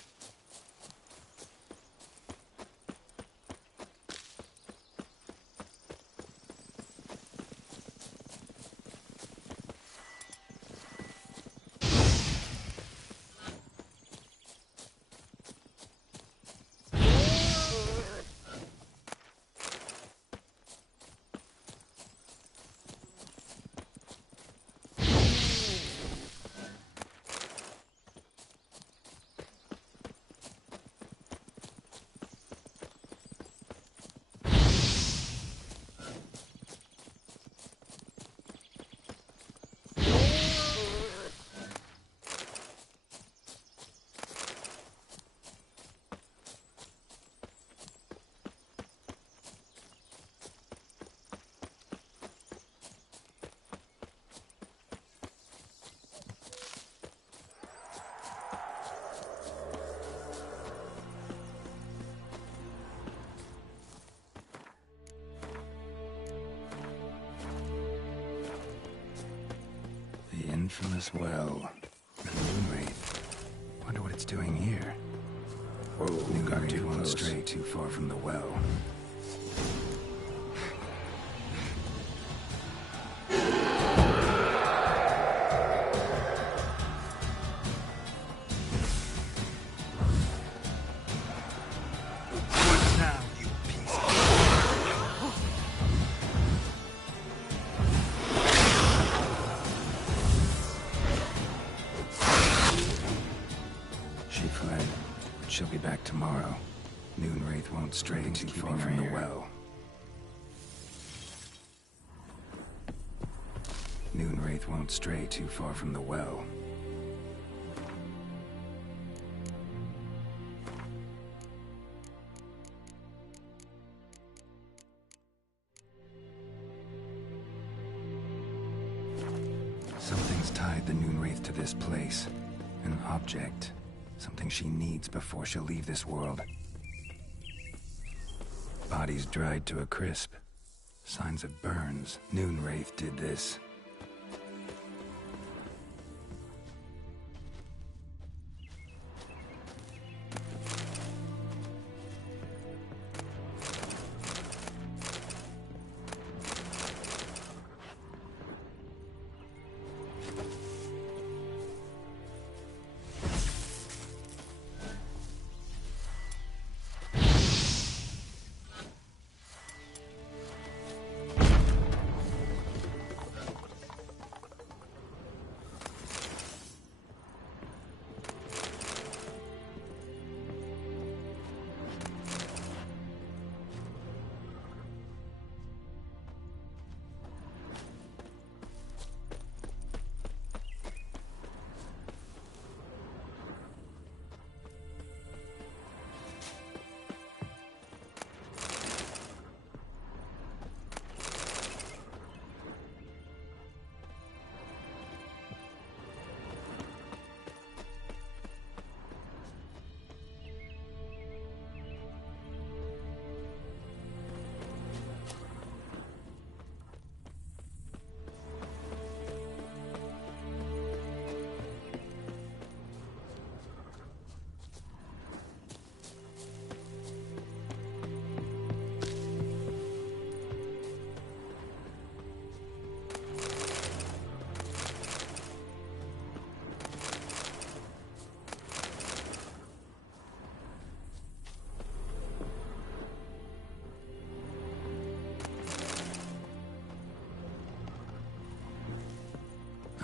The infamous well. The Moonwraith. Wonder what it's doing here. Whoa, Newgard won't stray too far from the well. She'll be back tomorrow. Moonwraith won't stray too far from the well. Moonwraith won't stray too far from the well. Something's tied the Moonwraith to this place. An object. Something she needs before she'll leave this world. Bodies dried to a crisp. Signs of burns. Moonwraith did this.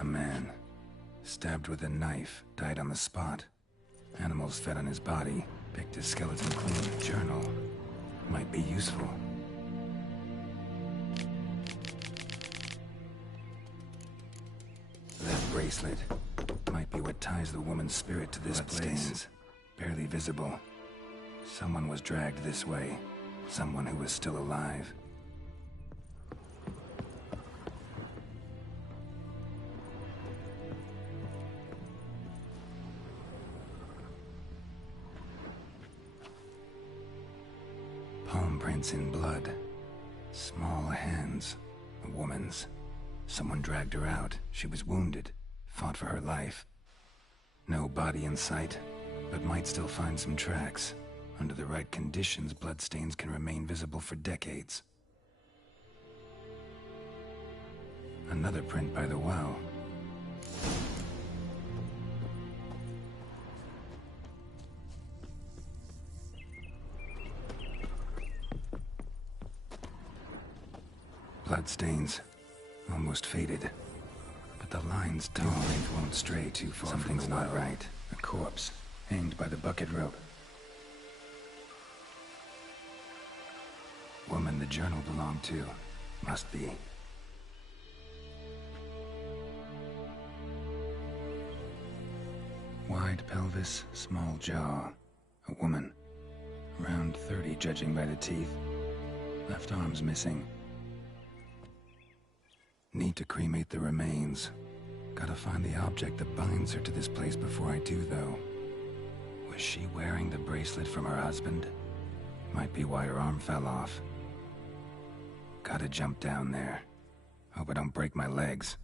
A man, stabbed with a knife, died on the spot. Animals fed on his body, picked his skeleton clean. Journal might be useful. That bracelet might be what ties the woman's spirit to this place. Barely visible. Someone was dragged this way. Someone who was still alive. Palm prints in blood. Small hands. A woman's. Someone dragged her out. She was wounded. Fought for her life. No body in sight, but might still find some tracks. Under the right conditions, bloodstains can remain visible for decades. Another print by the well. Bloodstains. Almost faded. But the lines don't. Won't stray too far. Something's not right. A corpse, hanged by the bucket rope. Woman the journal belonged to. Must be. Wide pelvis, small jaw. A woman. Around 30, judging by the teeth. Left arm's missing. Need to cremate the remains. Gotta find the object that binds her to this place before I do, though. Was she wearing the bracelet from her husband? Might be why her arm fell off. Gotta jump down there. Hope I don't break my legs.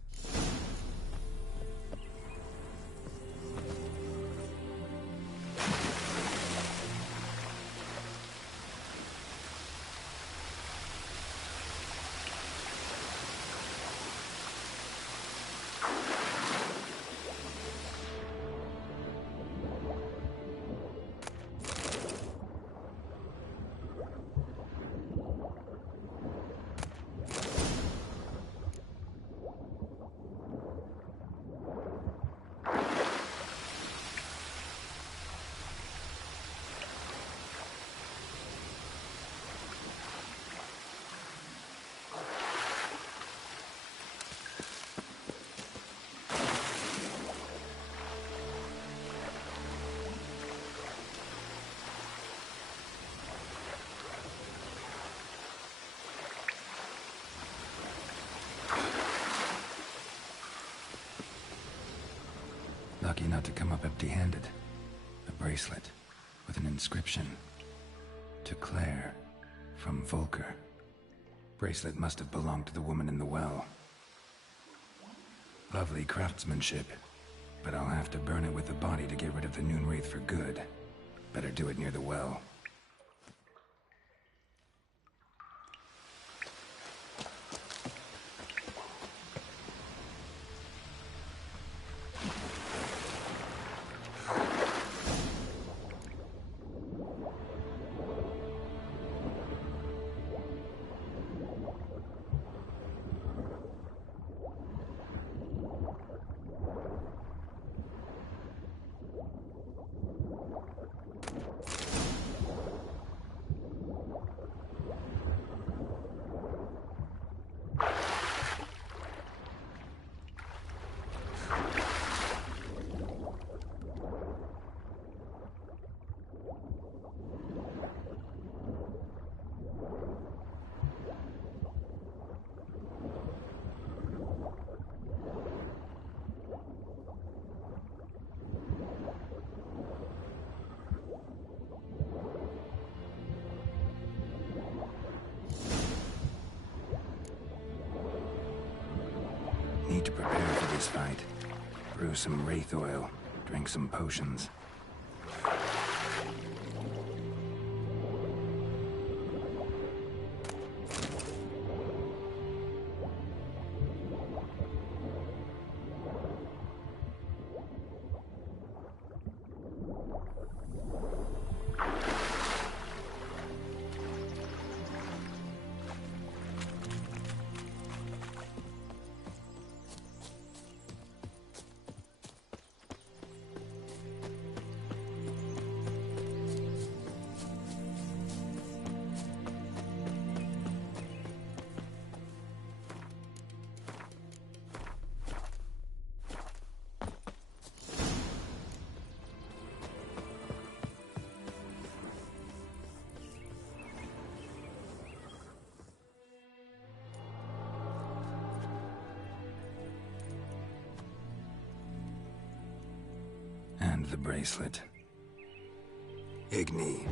Lucky not to come up empty-handed. A bracelet with an inscription. To Claire, from Volker. Bracelet must have belonged to the woman in the well. Lovely craftsmanship, but I'll have to burn it with the body to get rid of the Noonwraith for good. Better do it near the well. Need to prepare for this fight. Brew some wraith oil, drink some potions. And the bracelet. Igni.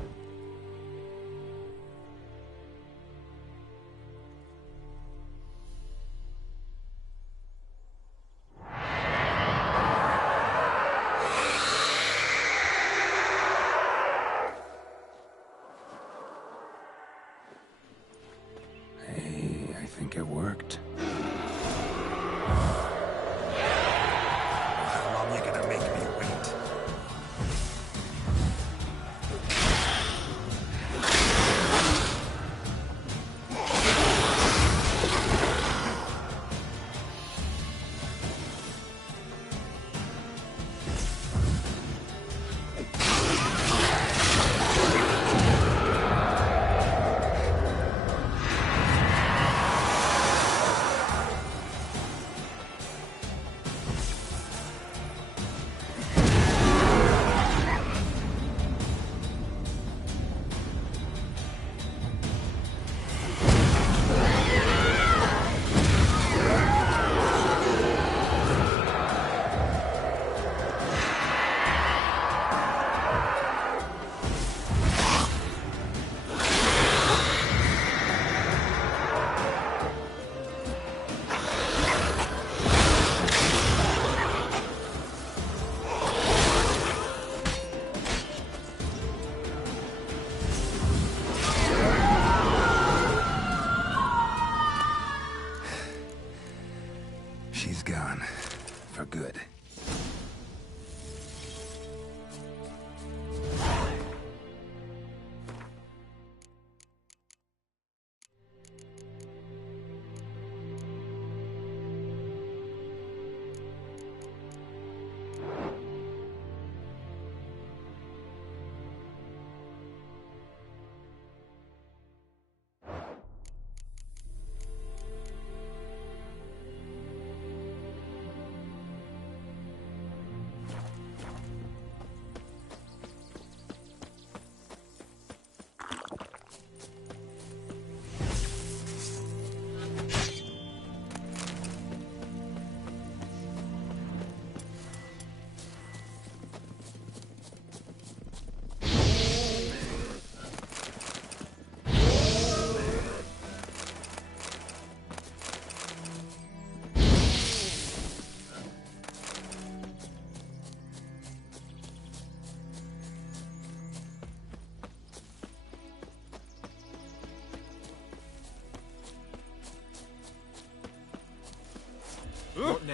What now?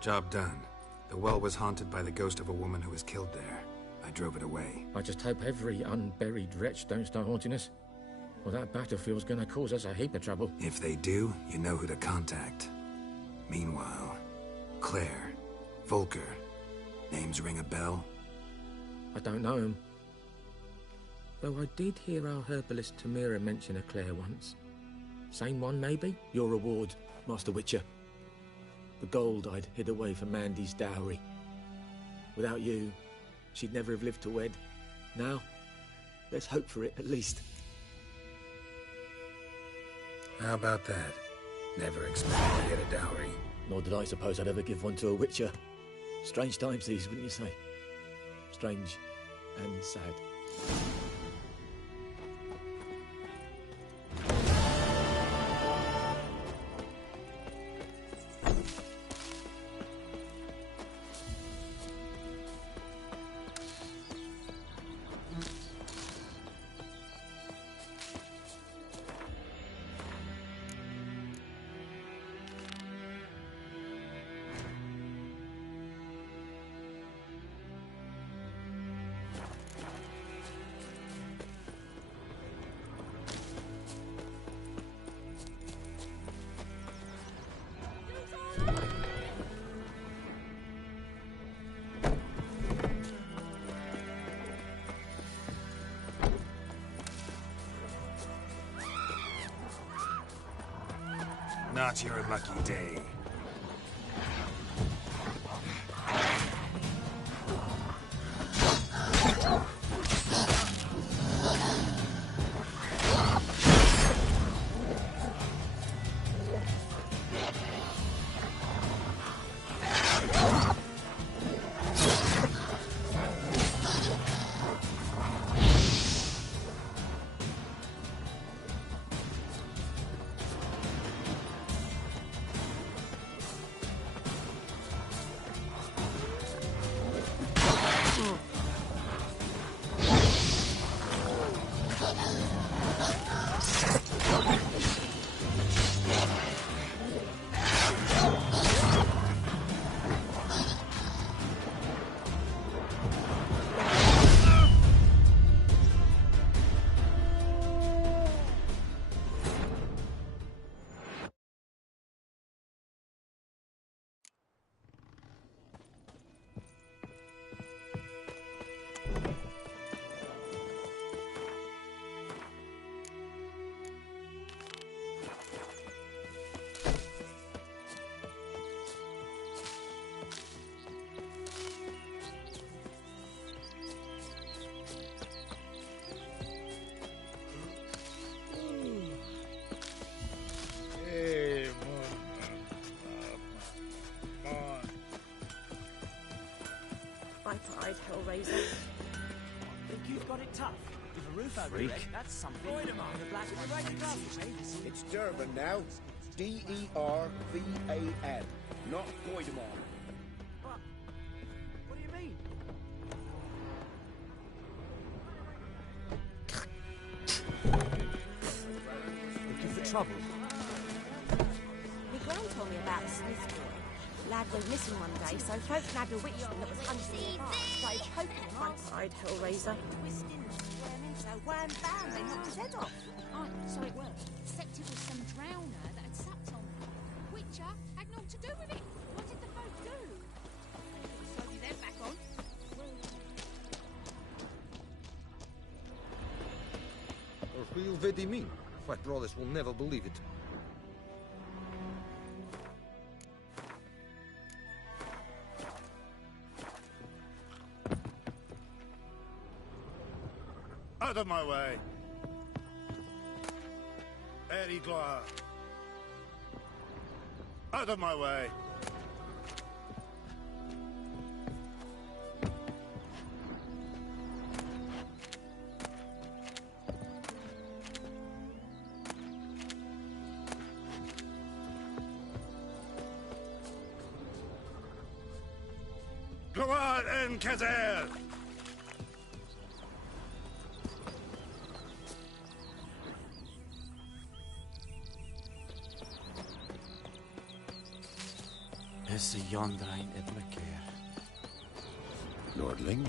Job done. The well was haunted by the ghost of a woman who was killed there. I drove it away. I just hope every unburied wretch don't start haunting us. Well, that battlefield's gonna cause us a heap of trouble. If they do, you know who to contact. Meanwhile, Claire, Volker, names ring a bell? I don't know him. Though I did hear our herbalist Tamira mention a Claire once. Same one, maybe? Your reward, Master Witcher. The gold I'd hid away for Mandy's dowry. Without you, she'd never have lived to wed. Now, let's hope for it, at least. How about that? Never expected to get a dowry. Nor did I suppose I'd ever give one to a Witcher. Strange times these, wouldn't you say? Strange and sad. Not your lucky day. Bright-eyed Hellraiser. Think you've got it tough? With a roof over your head, that's something. The black one. It's Durban now. D-E-R-V-A-N. Not Goidemar. What do you mean? Looking for trouble? My gran told me about a Smith boy. Lad went missing one day, so folk nabbed a witch that was hunting in the park. Started poking him. Bright-eyed Hellraiser. Twisting and squirming, so wham bam, they knocked his head off. Oh, so it worked. Except it was some drowner that had sapped on me. Witcher had naught to do with it. What did the folk do? Slowly they're back on. Or what do you mean? My brothers will never believe it. Out of my way. Very glad. Out of my way. Gloire en Kazer! Is Jondrain Idlekeer. Lordling?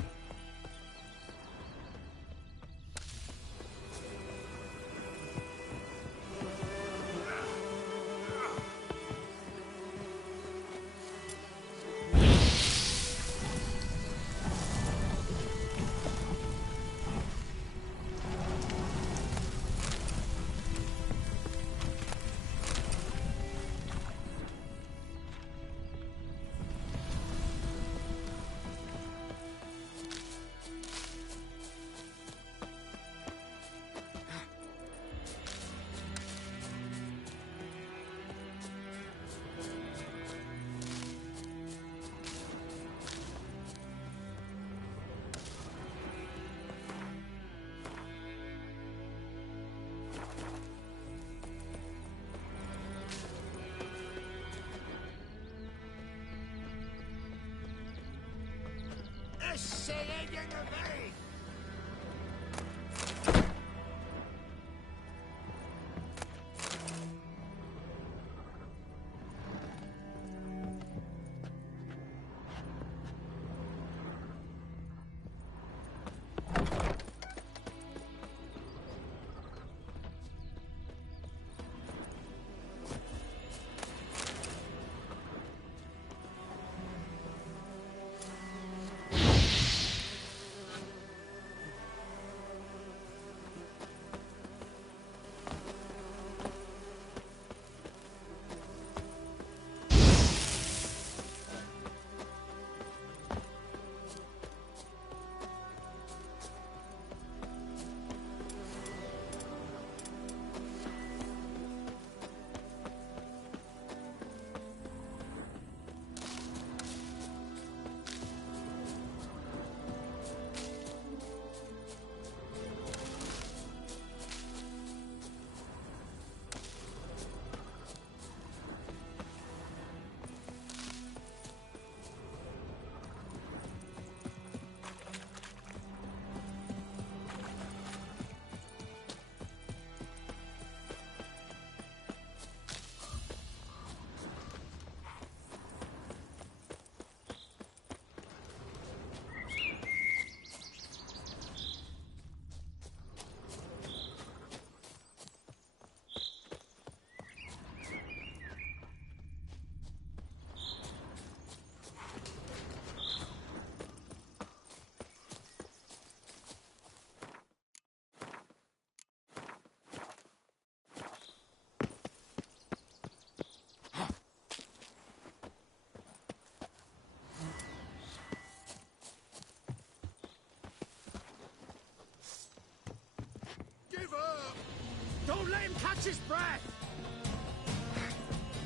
Don't let him catch his breath!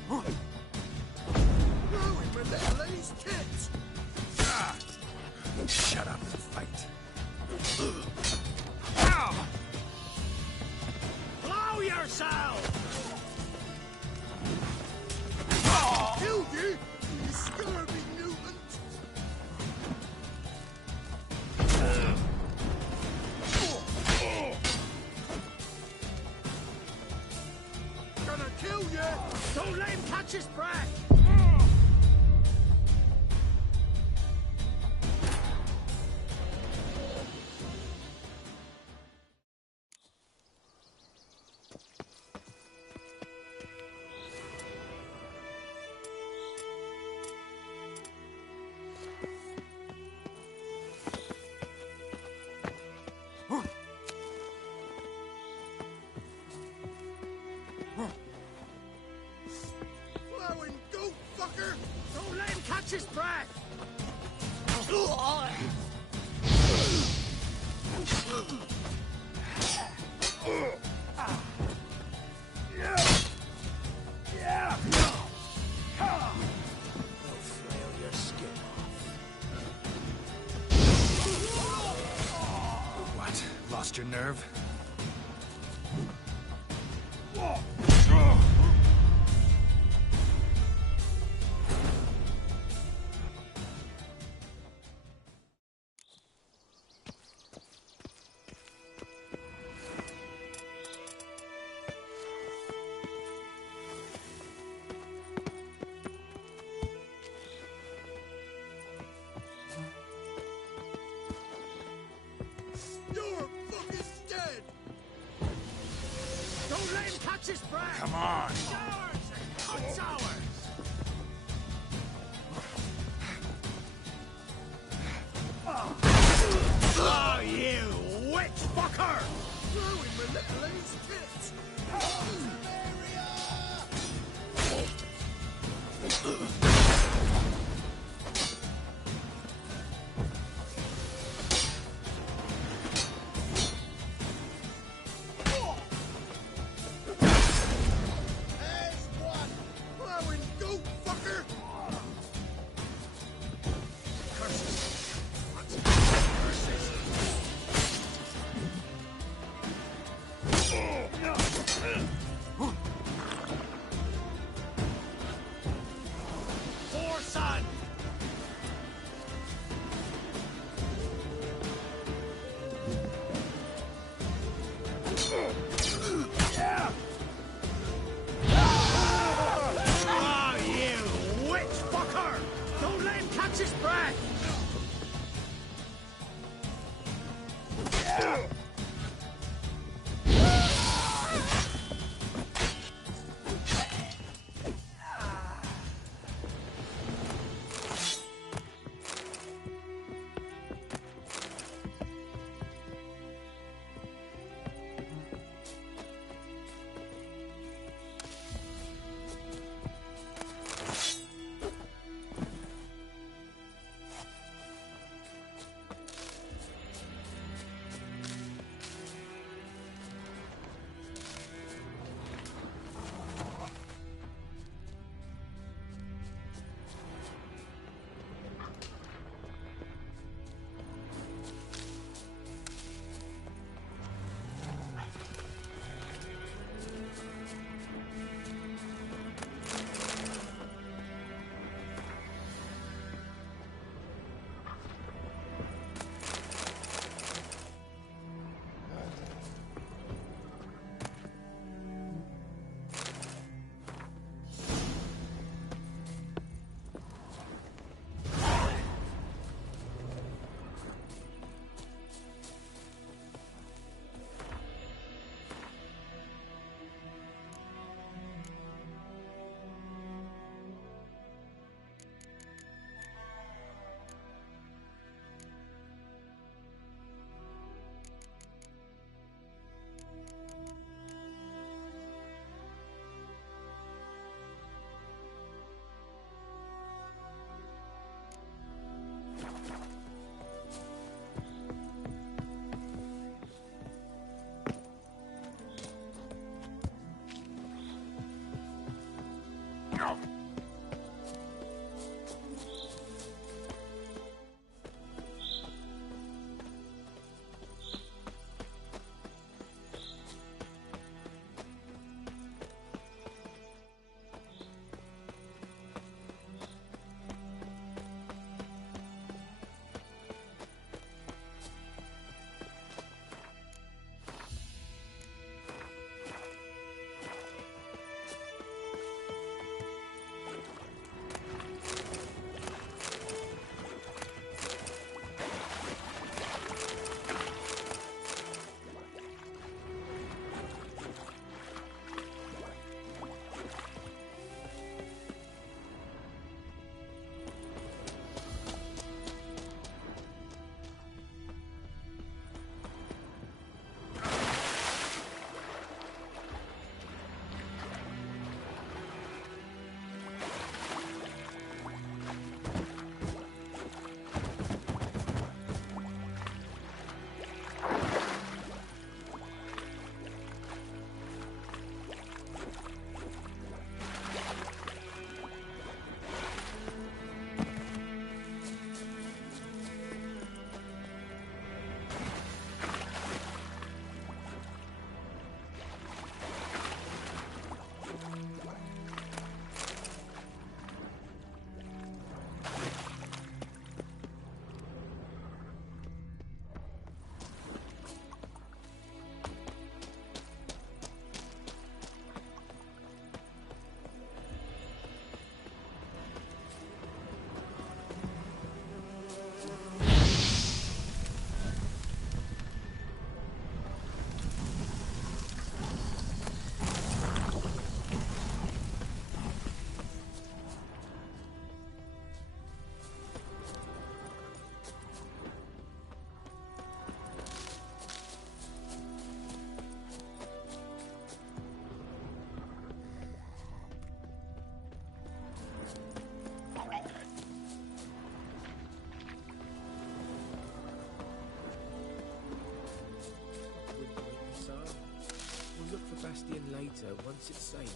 Ruin my little lady's tits! Shut up and fight. Blow yourself! Kill you, you scurvy mutant! Gonna kill you! Don't let him catch his breath! Plowing goat fucker! Don't let him catch his breath! What? Lost your nerve? once it's safe.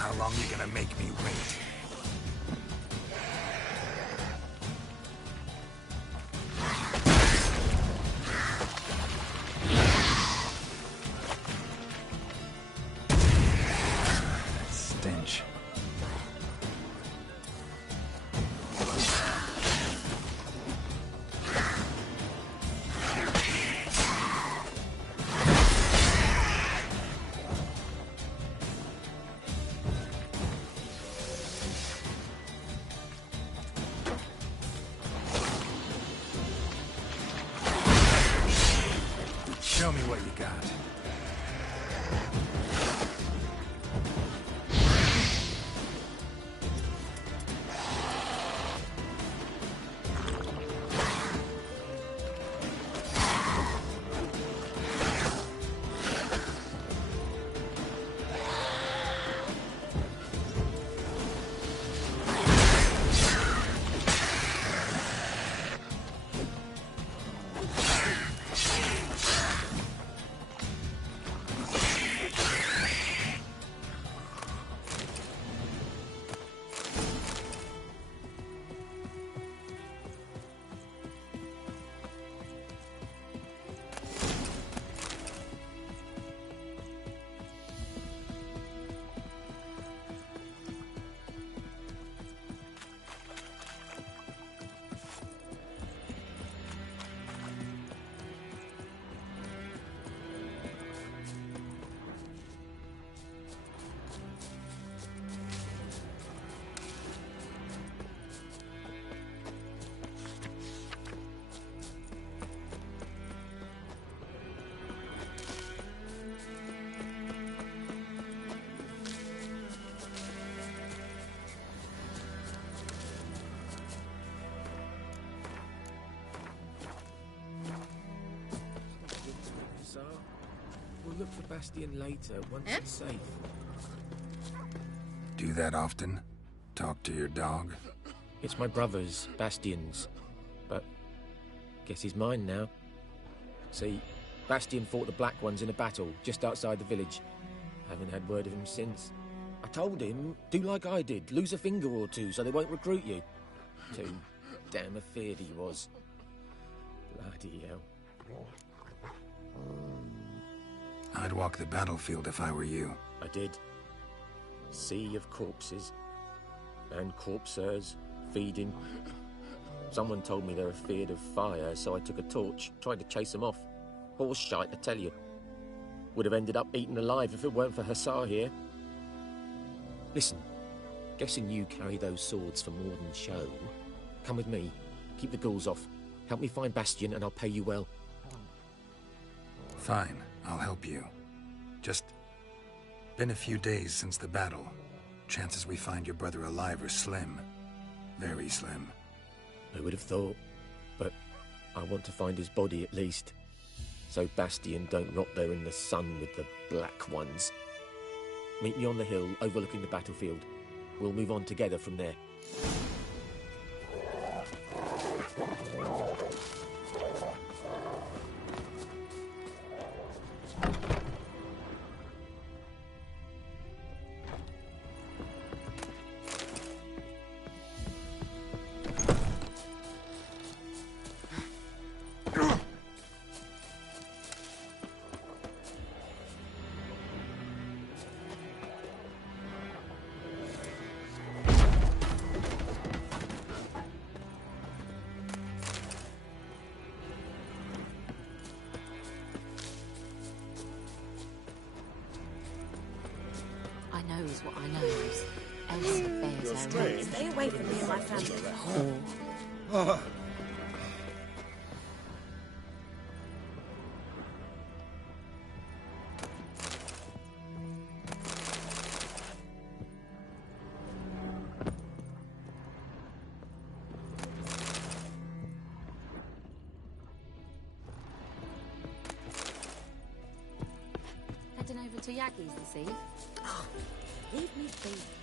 How long you gonna make me wait? That stench. Show me what you got. We'll look for Bastion later, once it's safe. Do that often? Talk to your dog? It's my brother's, Bastion's. But guess he's mine now. See, Bastion fought the Black Ones in a battle just outside the village. Haven't had word of him since. I told him, do like I did, lose a finger or two so they won't recruit you. Too damn afeard he was. Bloody hell. I'd walk the battlefield if I were you. I did. Sea of corpses. And corpsers, feeding. Someone told me they're afeard of fire, so I took a torch, tried to chase them off. Horse shite, I tell you. Would have ended up eaten alive if it weren't for Hussar here. Listen, guessing you carry those swords for more than show. Come with me. Keep the ghouls off. Help me find Bastion and I'll pay you well. Fine, I'll help you. Just been a few days since the battle. Chances we find your brother alive are slim. Very slim. I would have thought, but I want to find his body at least. So Bastion don't rot there in the sun with the Black Ones. Meet me on the hill overlooking the battlefield. We'll move on together from there. is what I know. Elsa bears You're her strange. race. Stay away from me and my family. Whore. Heading over to Yagi's this eve. Leave me be.